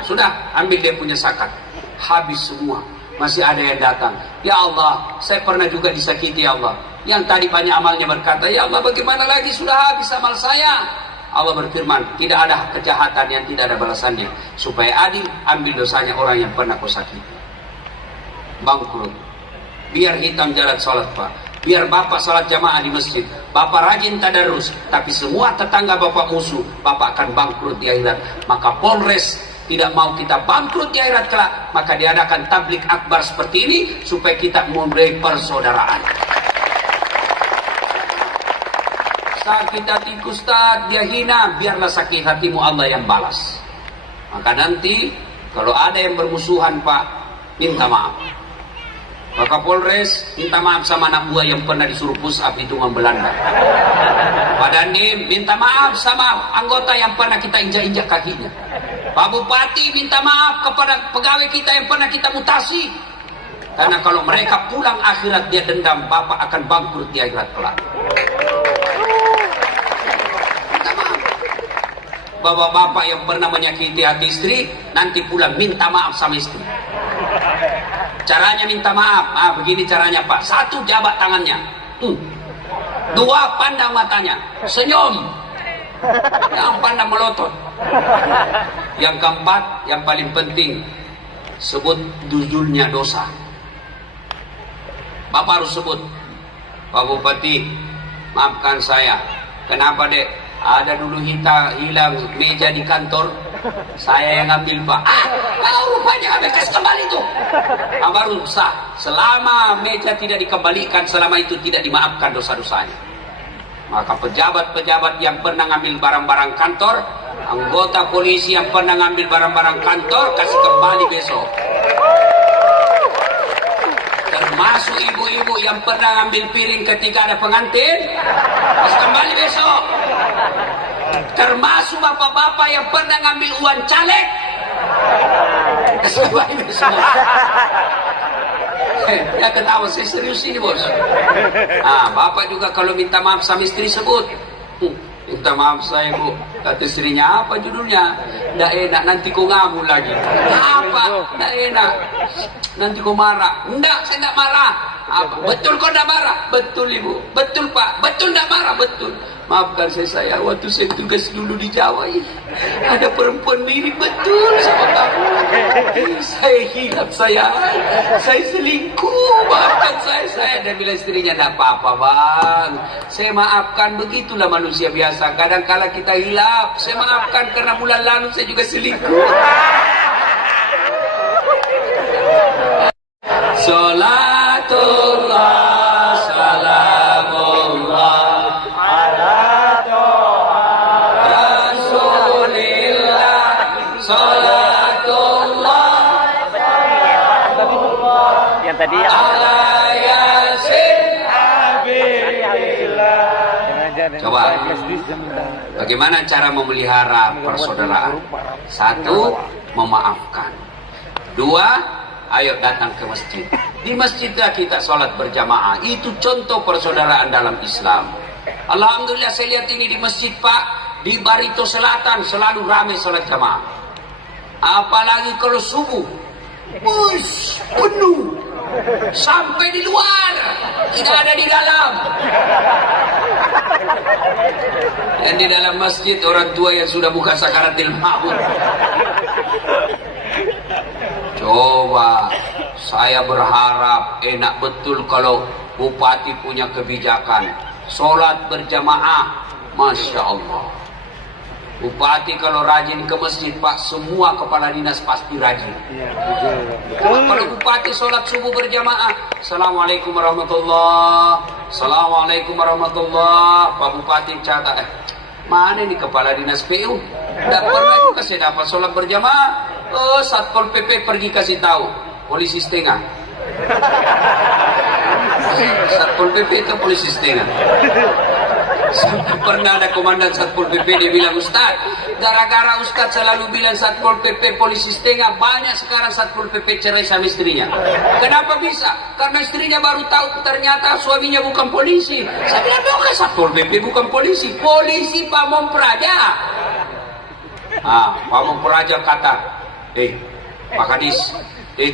Sudah, ambil dia punya zakat. Habis semua, masih ada yang datang, ya Allah, saya pernah juga disakiti ya Allah. Yang tadi banyak amalnya berkata, ya Allah, bagaimana lagi, sudah habis amal saya. Allah berfirman, tidak ada kejahatan yang tidak ada balasannya. Supaya adil, ambil dosanya orang yang pernah kau sakiti. Bangkrut. Biar hitam jalan sholat Pak, biar Bapak sholat jamaah di masjid, Bapak rajin tadarus, tapi semua tetangga Bapak musuh, Bapak akan bangkrut di akhirat. Maka Polres tidak mau kita bangkrut di akhirat kelak, maka diadakan tablik akbar seperti ini supaya kita memberi persaudaraan. Sakit hatiku Ustaz, dia hina, biarlah sakit hatimu, Allah yang balas. Maka nanti kalau ada yang bermusuhan Pak, minta maaf. Maka Polres minta maaf sama anak buah yang pernah disuruh push up itu Belanda. Pak Dandim minta maaf sama anggota yang pernah kita injak-injak kakinya. Pak Bupati minta maaf kepada pegawai kita yang pernah kita mutasi. Karena kalau mereka pulang akhirat dia dendam, Bapak akan bangkrut di akhirat kelak. Bapak-bapak yang pernah menyakiti hati istri, nanti pulang minta maaf sama istri. Caranya minta maaf, begini caranya Pak. 1, jabat tangannya. 2, pandang matanya, senyum. Yang pandang melotot. Yang keempat, yang paling penting, sebut judulnya dosa. Bapak harus sebut, Pak Bupati, maafkan saya. Kenapa Dek? Ada dulu hilang meja di kantor, saya yang ambil Pak. Rupanya kami kasih kembali tuh. Baru sah. Selama meja tidak dikembalikan, selama itu tidak dimaafkan dosa-dosanya. Maka pejabat-pejabat yang pernah ngambil barang-barang kantor, anggota polisi yang pernah ngambil barang-barang kantor, kasih kembali besok. Termasuk ibu-ibu yang pernah ngambil piring ketika ada pengantin, kasih kembali besok. Termasuk bapak-bapak yang pernah ngambil uang caleg, kasih kembali besok. Ya ketawa, saya serius ini bos. Bapak juga kalau minta maaf sama istri sebut, minta maaf saya Bu. Kata istrinya, apa judulnya? Nggak enak, nanti kau ngamuk lagi. Apa? Nggak enak, nanti kau marah. Enggak, saya nggak marah. Apa? Betul kau nggak marah? Betul Ibu. Betul Pak. Betul nggak marah? Betul. Maafkan saya, waktu saya tugas dulu di Jawa ini, ada perempuan mirip betul sama kamu. Saya hilap saya selingkuh, maafkan saya. Dia bilang istrinya, tidak apa-apa bang, saya maafkan, begitulah manusia biasa, kadang-kala kita hilap, saya maafkan karena bulan lalu saya juga selingkuh. Salatullah salamullah ala Rasulillah, salatullah yang tadi ala Yasin. Coba, bagaimana cara memelihara persaudaraan? Satu, memaafkan. Dua, ayo datang ke masjid. Di masjidlah kita sholat berjamaah. Itu contoh persaudaraan dalam Islam. Alhamdulillah saya lihat ini di masjid Pak, di Barito Selatan selalu ramai sholat jamaah. Apalagi kalau subuh, bus penuh sampai di luar, tidak ada di dalam. Dan di dalam masjid orang tua yang sudah buka sakaratil maut. Coba, saya berharap enak betul kalau bupati punya kebijakan sholat berjamaah. Masya Allah, bupati kalau rajin ke masjid Pak, semua kepala dinas pasti rajin. Kalau bupati sholat subuh berjamaah, Assalamualaikum warahmatullah, Assalamualaikum warahmatullah, Pak Bupati catat, mana ini kepala dinas PU? Tidak pernah juga saya dapat sholat berjamaah. Oh, Satpol PP pergi kasih tahu, polisi setengah. Satpol PP itu polisi setengah. Sampai pernah ada komandan Satpol PP, dia bilang, Ustaz, gara-gara Ustaz selalu bilang Satpol PP polisi setengah, banyak sekarang Satpol PP cerai sama istrinya. Kenapa bisa? Karena istrinya baru tahu ternyata suaminya bukan polisi. Saya bilang, bukan Satpol PP, bukan polisi, polisi Pamong Praja. Pamong Praja kata, Pak Kadis,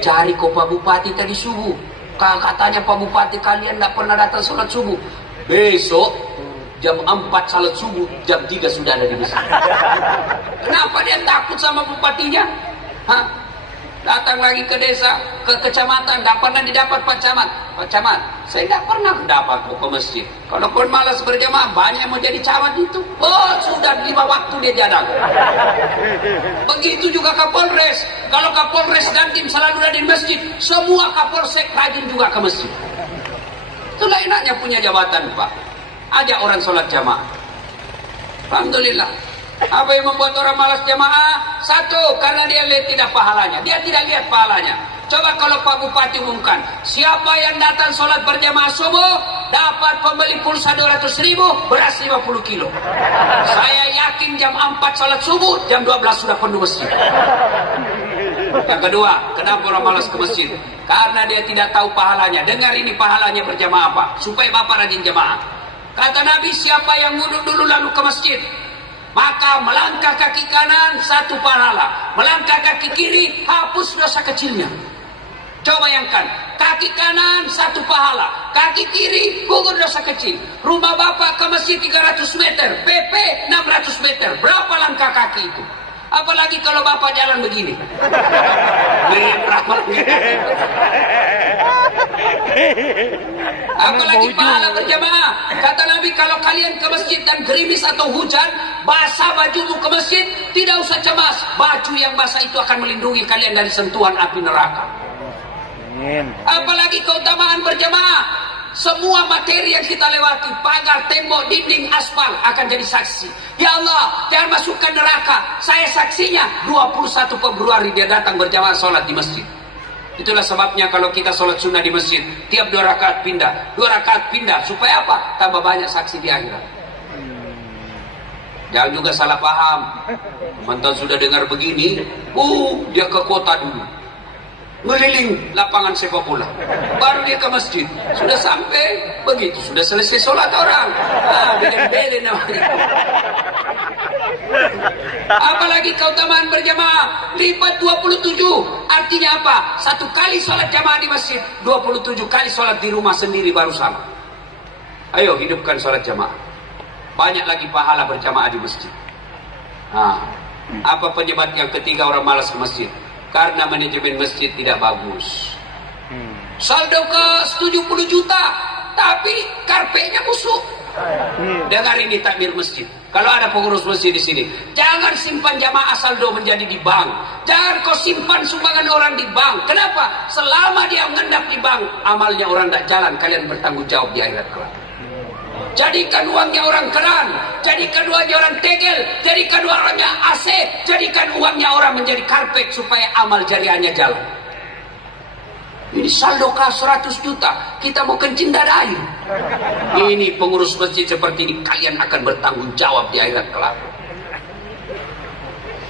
cari kok Pak Bupati tadi subuh. Katanya Pak Bupati kalian tidak pernah datang sholat subuh. Besok jam 4 salat subuh, jam 3 sudah ada di masjid. Kenapa dia takut sama bupatinya? Datang lagi ke desa, ke kecamatan, tidak pernah didapat Pak Camat. Pak Camat, saya tidak pernah dapat ke masjid. Kalau kau malas berjamaah, banyak mau jadi camat itu. Oh, sudah 5 waktu dia jadang. Begitu juga Kapolres. Kalau Kapolres dan tim selalu ada di masjid, semua Kapolsek rajin juga ke masjid. Itulah enaknya punya jabatan Pak. Ajak orang sholat jamaah. Alhamdulillah. Apa yang membuat orang malas jamaah? Satu, karena dia lihat tidak pahalanya. Dia tidak lihat pahalanya. Coba kalau Pak Bupati umumkan, siapa yang datang sholat berjamaah subuh dapat pembeli pulsa 200.000, beras 50 kilo. Saya yakin jam 4 sholat subuh, jam 12 sudah penuh masjid. Yang kedua, kenapa orang malas ke masjid? Karena dia tidak tahu pahalanya. Dengar ini pahalanya berjamaah Pak, supaya Bapak rajin jamaah. Kata Nabi, siapa yang wudhu dulu lalu ke masjid, maka melangkah kaki kanan 1 pahala, melangkah kaki kiri hapus dosa kecilnya. Coba bayangkan, kaki kanan 1 pahala, kaki kiri gugur dosa kecil. Rumah Bapak ke masjid 300 meter, PP 600 meter, berapa langkah kaki itu? Apalagi kalau Bapak jalan begini. Apalagi pahala berjamaah. Kata Nabi, kalau kalian ke masjid dan gerimis atau hujan, basah bajumu ke masjid, tidak usah cemas. Baju yang basah itu akan melindungi kalian dari sentuhan api neraka. Apalagi keutamaan berjamaah. Semua materi yang kita lewati, pagar, tembok, dinding, aspal akan jadi saksi. Ya Allah, jangan masukkan neraka. Saya saksinya. 21 Februari dia datang berjamaah sholat di masjid. Itulah sebabnya kalau kita sholat sunnah di masjid, tiap 2 rakaat pindah, 2 rakaat pindah. Supaya apa? Tambah banyak saksi di akhirat. Jangan juga salah paham. Mantan sudah dengar begini, dia ke kota dulu, ngeliling lapangan sepak bola, baru dia ke masjid. Sudah sampai begitu, sudah selesai sholat orang, belen-belen namanya. Apalagi keutamaan berjamaah lipat 27. Artinya apa? 1 kali sholat jamaah di masjid, 27 kali sholat di rumah sendiri baru sama. Ayo hidupkan sholat jamaah. Banyak lagi pahala berjamaah di masjid. Apa penyebab yang ketiga orang malas ke masjid? Karena manajemen masjid tidak bagus. Saldo ke 70 juta, tapi karpetnya busuk. Dengar ini takmir masjid. Kalau ada pengurus masjid di sini, jangan simpan jamaah saldo menjadi di bank. Jangan kau simpan sumbangan orang di bank. Kenapa? Selama dia mengendap di bank, amalnya orang tidak jalan. Kalian bertanggung jawab di akhirat kelak. Jadikan uangnya orang keran, jadikan uangnya orang tegel, jadikan uangnya AC, jadikan uangnya orang menjadi karpet supaya amal jariahnya jalan. Ini saldo kah 100 juta, kita mau kencing dada air. Ini pengurus masjid seperti ini, kalian akan bertanggung jawab di akhirat kelak.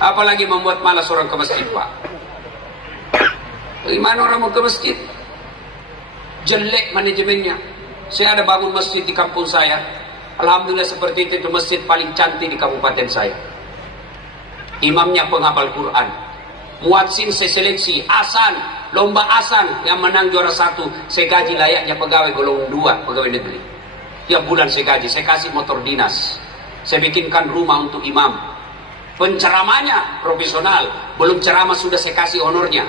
Apalagi membuat malas orang ke masjid, Pak. Bagaimana orang mau ke masjid? Jelek manajemennya. Saya ada bangun masjid di kampung saya. Alhamdulillah seperti itu masjid paling cantik di kabupaten saya. Imamnya penghafal Quran. Muadzin saya seleksi, asan, lomba asan yang menang juara 1. Saya gaji layaknya pegawai golongan 2, pegawai negeri. Tiap bulan saya gaji, saya kasih motor dinas. Saya bikinkan rumah untuk imam. Penceramanya profesional, belum ceramah sudah saya kasih honornya.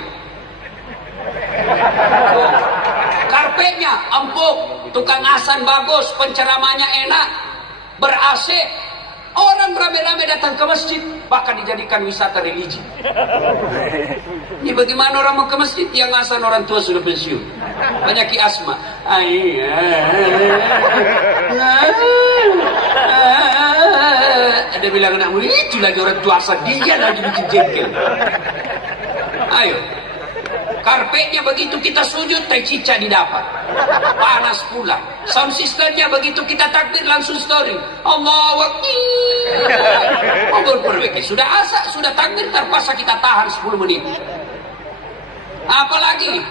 Karpetnya empuk, tukang asan bagus, penceramanya enak, ber-AC. Orang ramai-ramai datang ke masjid, bahkan dijadikan wisata religi. Ini bagaimana orang mau ke masjid? Yang asan orang tua sudah pensiun, penyakit asma. Ada bilang anakmu itu lagi orang tua asal, dia lagi bikin jengkel. Ayo. Karpetnya begitu kita sujud, tai cica didapat. Panas pula. Sound systemnya begitu kita takbir langsung story. Allahu Akbar. Oh, berperbaiki. Sudah asa, sudah takbir, terpaksa kita tahan 10 menit. Apalagi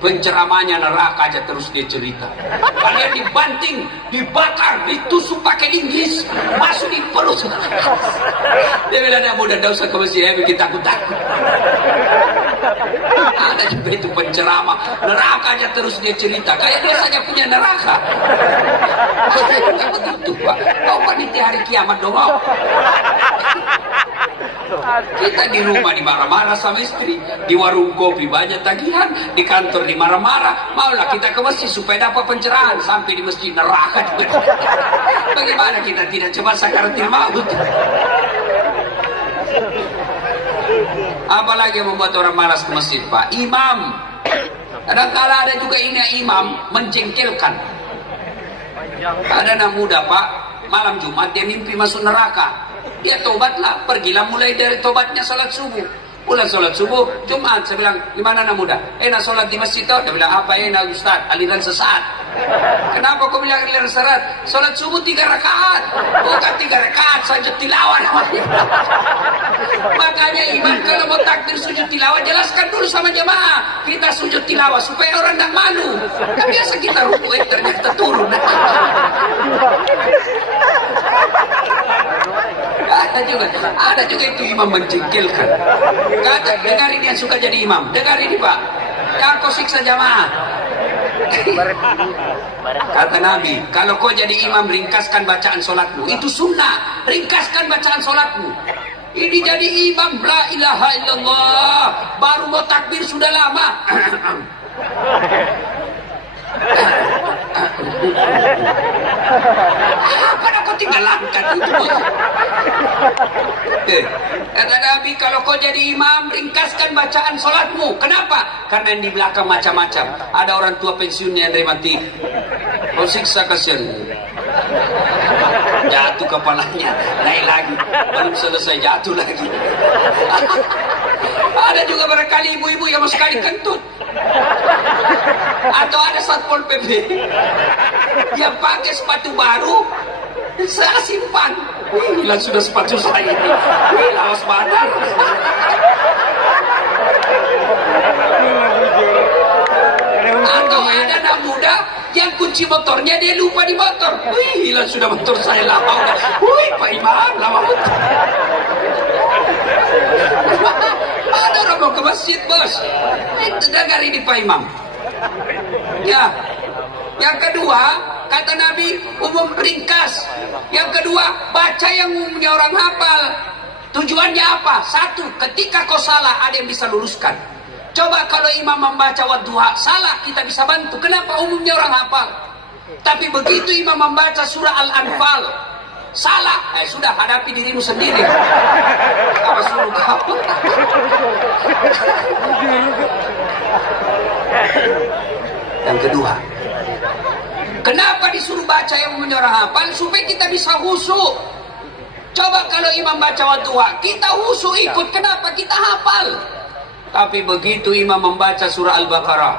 penceramanya neraka aja terus dia cerita. Kalian dibanting, dibakar, ditusuk pakai linggis, masuk di perut. Dia bilang, "Dah mudah, dah usah ke masjid, bikin takut-takut." Ada juga itu penceramah, neraka aja terus dia cerita. Kayak dia saja punya neraka. Kamu tutup, Pak. Kau panitia hari kiamat dong. Kita di rumah dimarah-marah sama istri, di warung kopi banyak tagihan, di kantor dimarah-marah. Maulah kita ke masjid supaya dapat pencerahan, sampai di masjid neraka. Bagaimana kita tidak coba sakaratil maut? Apalagi yang membuat orang malas ke masjid, Pak? Imam. Kadang-kala ada juga ini imam menjengkelkan. Ada anak muda, Pak, malam Jumat dia mimpi masuk neraka. Dia tobatlah, pergilah mulai dari tobatnya salat subuh. Pulang salat subuh, Jumat, saya bilang, gimana anak muda? Enak salat di masjid tau? Dia bilang, apa enak Ustaz? Aliran sesat. Kenapa kau bilang aliran sesat? Salat subuh 3 rakaat. Bukan 3 rakaat, sajud tilawah namanya. Makanya imam kalau mau takbir sujud tilawah, jelaskan dulu sama jemaah. Kita sujud tilawah supaya orang tak malu. Kan biasa kita rukuk, ternyata turun. Ada juga itu imam menjengkelkan. Kata, dengar ini yang suka jadi imam. Dengar ini, Pak. Jangan kau siksa jamaah. Kata Nabi, kalau kau jadi imam, ringkaskan bacaan solatmu. Itu sunnah. Ringkaskan bacaan solatmu. Ini jadi imam, la ilaha illallah, baru mau takbir sudah lama. Apa nak kau tinggalkan itu? Kata Nabi, kalau kau jadi imam, ringkaskan bacaan solatmu. Kenapa? Karena yang di belakang macam-macam. Ada orang tua pensiunnya yang mati. Kau siksa kasihan. Jatuh kepalanya, naik lagi, belum selesai jatuh lagi. Ada juga barangkali ibu-ibu yang mau sekali kentut. Atau ada satpol PP yang pakai sepatu baru, saya simpan. Hilang sudah sepatu saya ini. Lawas badar. Atau ada anak muda yang kunci motornya dia lupa di motor. Hilang sudah motor saya lama. Pak Imam lama motor. Ada orang mau ke masjid, bos. Dengar ini Pak Imam. Ya. Yang kedua, kata Nabi, umum ringkas. Yang kedua, baca yang umumnya orang hafal. Tujuannya apa? Satu, ketika kau salah ada yang bisa luruskan. Coba kalau imam membaca wadduha salah, kita bisa bantu. Kenapa? Umumnya orang hafal. Tapi begitu imam membaca surah Al-Anfal salah, sudah hadapi dirimu sendiri. Apa suruh kamu? Yang kedua, kenapa disuruh baca yang umumnya orang hafal? Supaya kita bisa khusyuk. Coba kalau imam baca wadduha, kita khusyuk ikut. Kenapa? Kita hafal. Tapi begitu imam membaca surah Al-Baqarah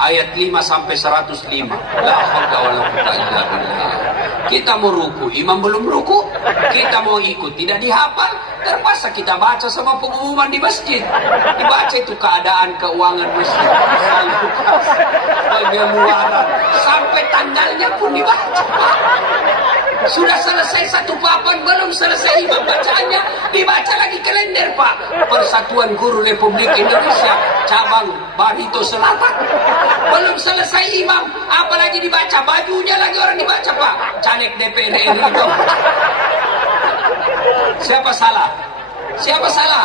ayat 5 sampai 105, la haula wala quwwata illa billah. Kita mau ruku, imam belum ruku. Kita mau ikut, tidak dihafal. Terpaksa kita baca sama pengumuman di masjid. Dibaca itu keadaan keuangan masjid, pengeluaran, sampai tanggalnya pun dibaca. Sudah selesai satu papan, belum selesai imam bacaannya, dibaca lagi kalender, Pak. Persatuan Guru Republik Indonesia cabang Barito Selatan. Belum selesai imam, apalagi dibaca bajunya lagi orang dibaca, Pak. Caleg DPR RI itu. Siapa salah? Siapa salah?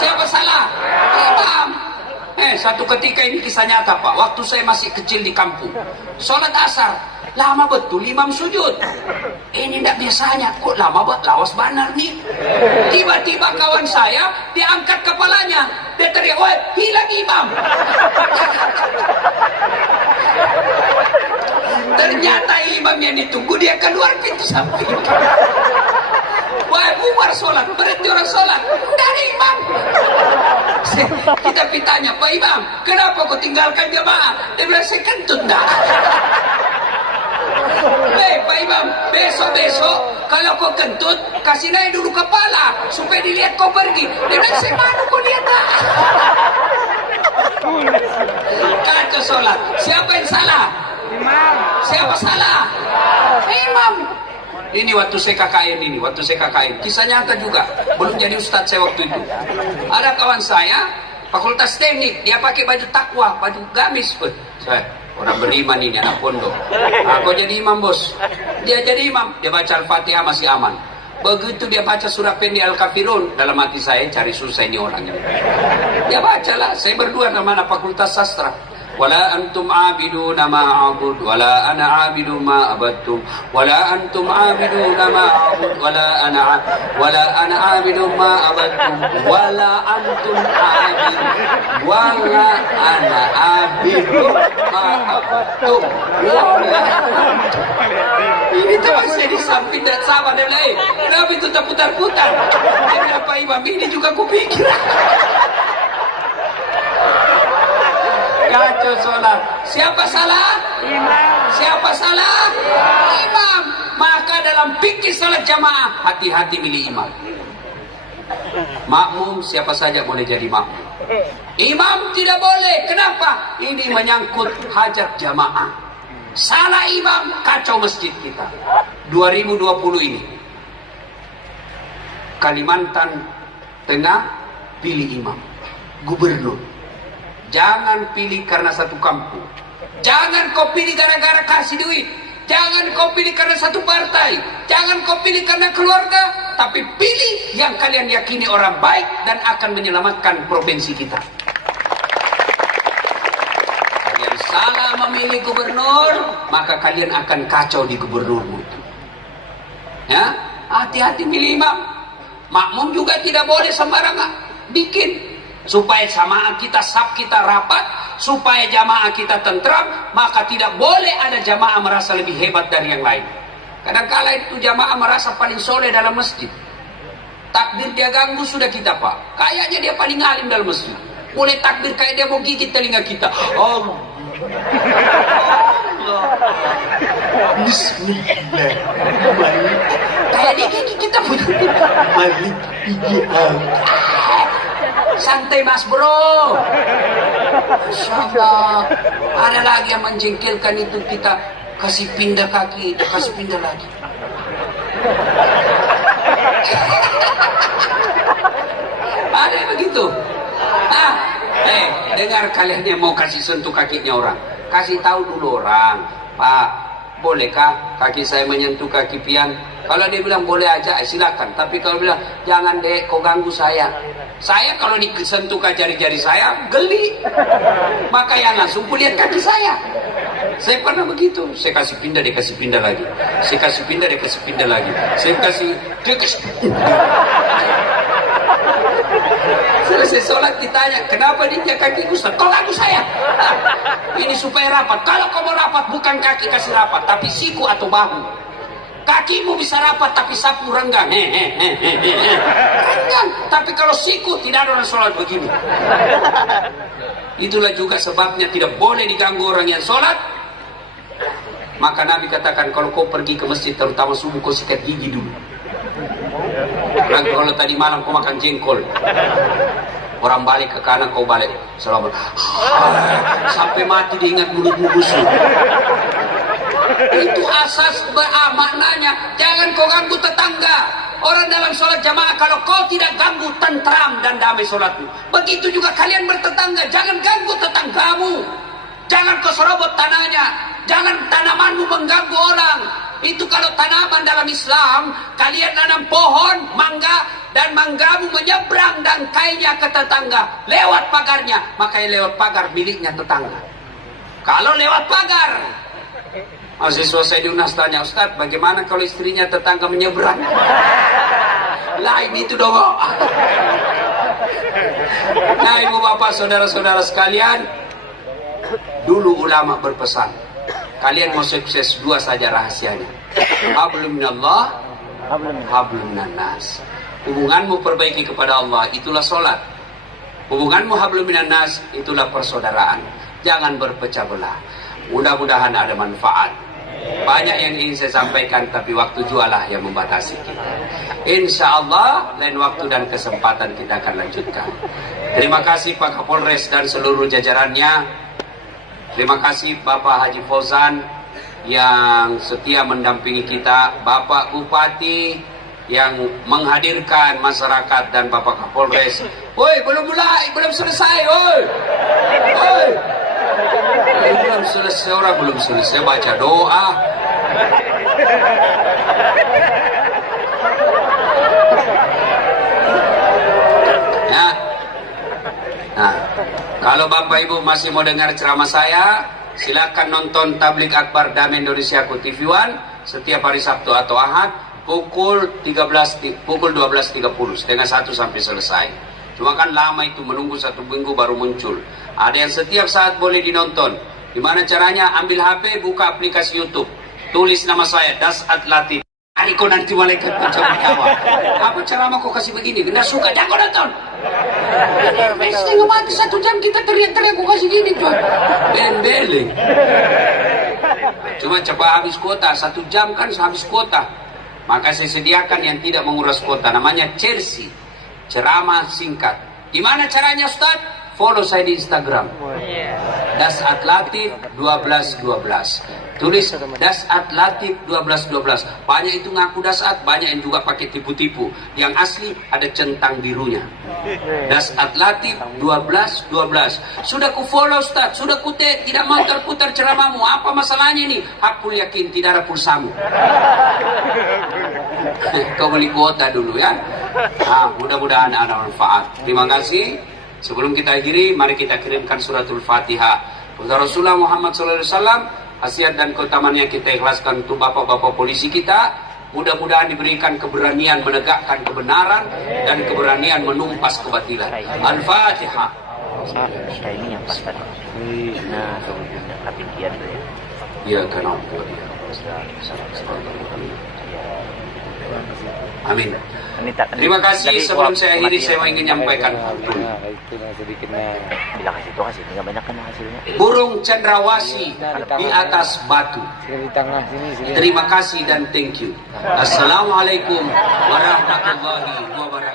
Siapa salah? Imam. Satu ketika ini kisah nyata, Pak. Waktu saya masih kecil di kampung, sholat asar lama betul imam sujud. Ini tidak biasanya, kok lama banget, lawas banar nih. Tiba-tiba kawan saya diangkat kepalanya, dia teriak, "Woi, hilang imam!" Ternyata imam yang ditunggu dia keluar pintu samping. Wah, bubar sholat, berhenti orang sholat, udah ada imam. Kita pitanya, "Pak Imam, kenapa kau tinggalkan jamaah?" Dia bilang, "Saya kentut dah." Pak Imam, besok-besok kalau kau kentut, kasih naik dulu kepala supaya dilihat kau pergi. Dia bilang, "Saya mana kau lihat dah?" Kacau sholat. Siapa yang salah? Imam. Siapa salah? Imam. Ini waktu saya KKN ini, kisah nyata juga. Belum jadi ustadz saya waktu itu. Ada kawan saya, fakultas teknik, dia pakai baju takwa, baju gamis. Saya, orang beriman ini, anak pondok. Aku jadi imam, bos. Dia jadi imam, dia baca Al-Fatihah masih aman. Begitu dia baca surah pendek Al-Kafirun, dalam hati saya cari susah ini orangnya. Dia bacalah, saya berdua sama anak fakultas sastra. Wala antum abiduna ma a'bud wala ana abidu ma abadtum wala antum abiduna ma a'bud wala ana abidu ma abadtum wala antum abidu wala ana abidu ma abadtum. Ini teman saya di samping dan sama dia bilang, kenapa itu tak putar-putar? Dia bilang, "Pak Imam, ini juga kupikir." Kacau sholat. Siapa salah? Imam. Siapa salah? Imam. Maka dalam fikih sholat jamaah, hati-hati milih imam. Makmum siapa saja boleh jadi makmum. Imam tidak boleh. Kenapa? Ini menyangkut hajat jamaah. Salah imam, kacau masjid kita. 2020 ini, Kalimantan Tengah pilih imam, gubernur. Jangan pilih karena satu kampung. Jangan kau pilih gara-gara kasih duit. Jangan kau pilih karena satu partai. Jangan kau pilih karena keluarga. Tapi pilih yang kalian yakini orang baik dan akan menyelamatkan provinsi kita. Kalian salah memilih gubernur, maka kalian akan kacau di gubernurmu itu. Ya, hati-hati milih imam. Makmum juga tidak boleh sembarangan bikin. Supaya jamaah kita saf kita rapat, supaya jamaah kita tentram, maka tidak boleh ada jamaah merasa lebih hebat dari yang lain. Kadang-kala itu jamaah merasa paling soleh dalam masjid. Takbir dia ganggu sudah kita, Pak. Kayaknya dia paling alim dalam masjid. Mulai takbir kayak dia mau gigit telinga kita. Allah. Bismillahirrahmanirrahim. Kayak dia gigit kita punya. Malik santai mas bro. Masya Allah. Ada lagi yang menjengkelkan itu, kita kasih pindah kaki, kasih pindah lagi. Ada yang begitu. Dengar kalian yang mau kasih sentuh kakinya orang, kasih tahu dulu orang, Pak, bolehkah kaki saya menyentuh kaki pian? Kalau dia bilang boleh aja, silakan. Tapi kalau bilang jangan dek, kau ganggu saya. Saya kalau disentuh ke jari-jari saya geli. Maka yang langsung lihat kaki saya. Saya pernah begitu. Saya kasih pindah, dia kasih pindah lagi. Saya kasih pindah, dia kasih pindah lagi. Saya kasih, dia kasih. Selesai sholat ditanya, kenapa dia kaki Ustaz? Kau ganggu saya. Ini supaya rapat. Kalau kau mau rapat, bukan kaki kasih rapat, tapi siku atau bahu. Kakimu bisa rapat tapi sapu renggang. Renggang. Tapi kalau siku tidak ada orang sholat begini. Itulah juga sebabnya tidak boleh diganggu orang yang sholat. Maka Nabi katakan kalau kau pergi ke masjid terutama subuh kau sikat gigi dulu. Kalau tadi malam kau makan jengkol, orang balik ke kanan kau balik selamat. Sampai mati diingat mulutmu busuk. Itu asas maknanya. Jangan kau ganggu tetangga. Orang dalam sholat jamaah kalau kau tidak ganggu tentram dan damai sholatmu. Begitu juga kalian bertetangga. Jangan ganggu tetanggamu. Jangan kau serobot tanahnya. Jangan tanamanmu mengganggu orang. Itu kalau tanaman dalam Islam, kalian nanam pohon mangga dan manggamu menyeberang dan kailnya ke tetangga lewat pagarnya, makanya lewat pagar miliknya tetangga. Kalau lewat pagar, mahasiswa saya di UNAS tanya, Ustaz, bagaimana kalau istrinya tetangga menyeberang? Lain itu dong. Nah, ibu bapak, saudara-saudara sekalian, dulu ulama berpesan, kalian mau sukses dua saja rahasianya. Hablum minallah, hablum minannas. Hubunganmu perbaiki kepada Allah, itulah sholat. Hubunganmu hablum minannas, itulah persaudaraan. Jangan berpecah belah. Mudah-mudahan ada manfaat. Banyak yang ingin saya sampaikan, tapi waktu jualah yang membatasi kita. Insya Allah, lain waktu dan kesempatan kita akan lanjutkan. Terima kasih Pak Kapolres dan seluruh jajarannya. Terima kasih Bapak Haji Fauzan yang setia mendampingi kita, Bapak Bupati yang menghadirkan masyarakat dan Bapak Kapolres. Woi, belum mulai, belum selesai, woi. Woi. Belum selesai, orang belum selesai baca doa. Ya. Nah, kalau Bapak Ibu masih mau dengar ceramah saya, silakan nonton Tablik Akbar Damai Indonesia ku TV One setiap hari Sabtu atau Ahad pukul 12.30 setengah 1 sampai selesai. Cuma kan lama itu, menunggu 1 minggu baru muncul. Ada yang setiap saat boleh dinonton. Gimana caranya? Ambil HP, buka aplikasi YouTube, tulis nama saya Dasat Latif. Hari kau nanti malaikat pencabut nyawa. Apa ceramah kau kasih begini? Nggak suka, jangan kau nonton. Setengah mati 1 jam kita teriak-teriak kau kasih gini coy. Bel-beleng. Cuma coba habis kuota 1 jam kan habis kuota. Maka saya sediakan yang tidak menguras kuota, namanya Chelsea, ceramah singkat. Gimana caranya Ustaz? Follow saya di Instagram, Dasat Latif 1212. Tulis Dasat Latif 1212. Banyak itu ngaku Dasat, banyak yang juga pakai tipu-tipu. Yang asli ada centang birunya. Dasat Latif 1212. Sudah ku follow Ustaz, sudah ku tidak mau terputar ceramahmu. Apa masalahnya ini? Aku yakin tidak ada pulsamu. Kau beli kuota dulu ya. Nah, mudah-mudahan ada manfaat. Terima kasih. Sebelum kita akhiri, mari kita kirimkan suratul Fatihah kepada Rasulullah Muhammad SAW. Khasiat dan keutamaan yang kita ikhlaskan untuk bapak-bapak polisi kita. Mudah-mudahan diberikan keberanian menegakkan kebenaran dan keberanian menumpas kebatilan. Al-Fatihah. Ini yang pas tadi. Nah, kemudian ketinggian itu ya. Ya, kenapa? Amin. Terima kasih. Sebelum saya akhiri, saya ingin menyampaikan burung cendrawasih di atas batu. Terima kasih dan thank you. Assalamualaikum warahmatullahi wabarakatuh.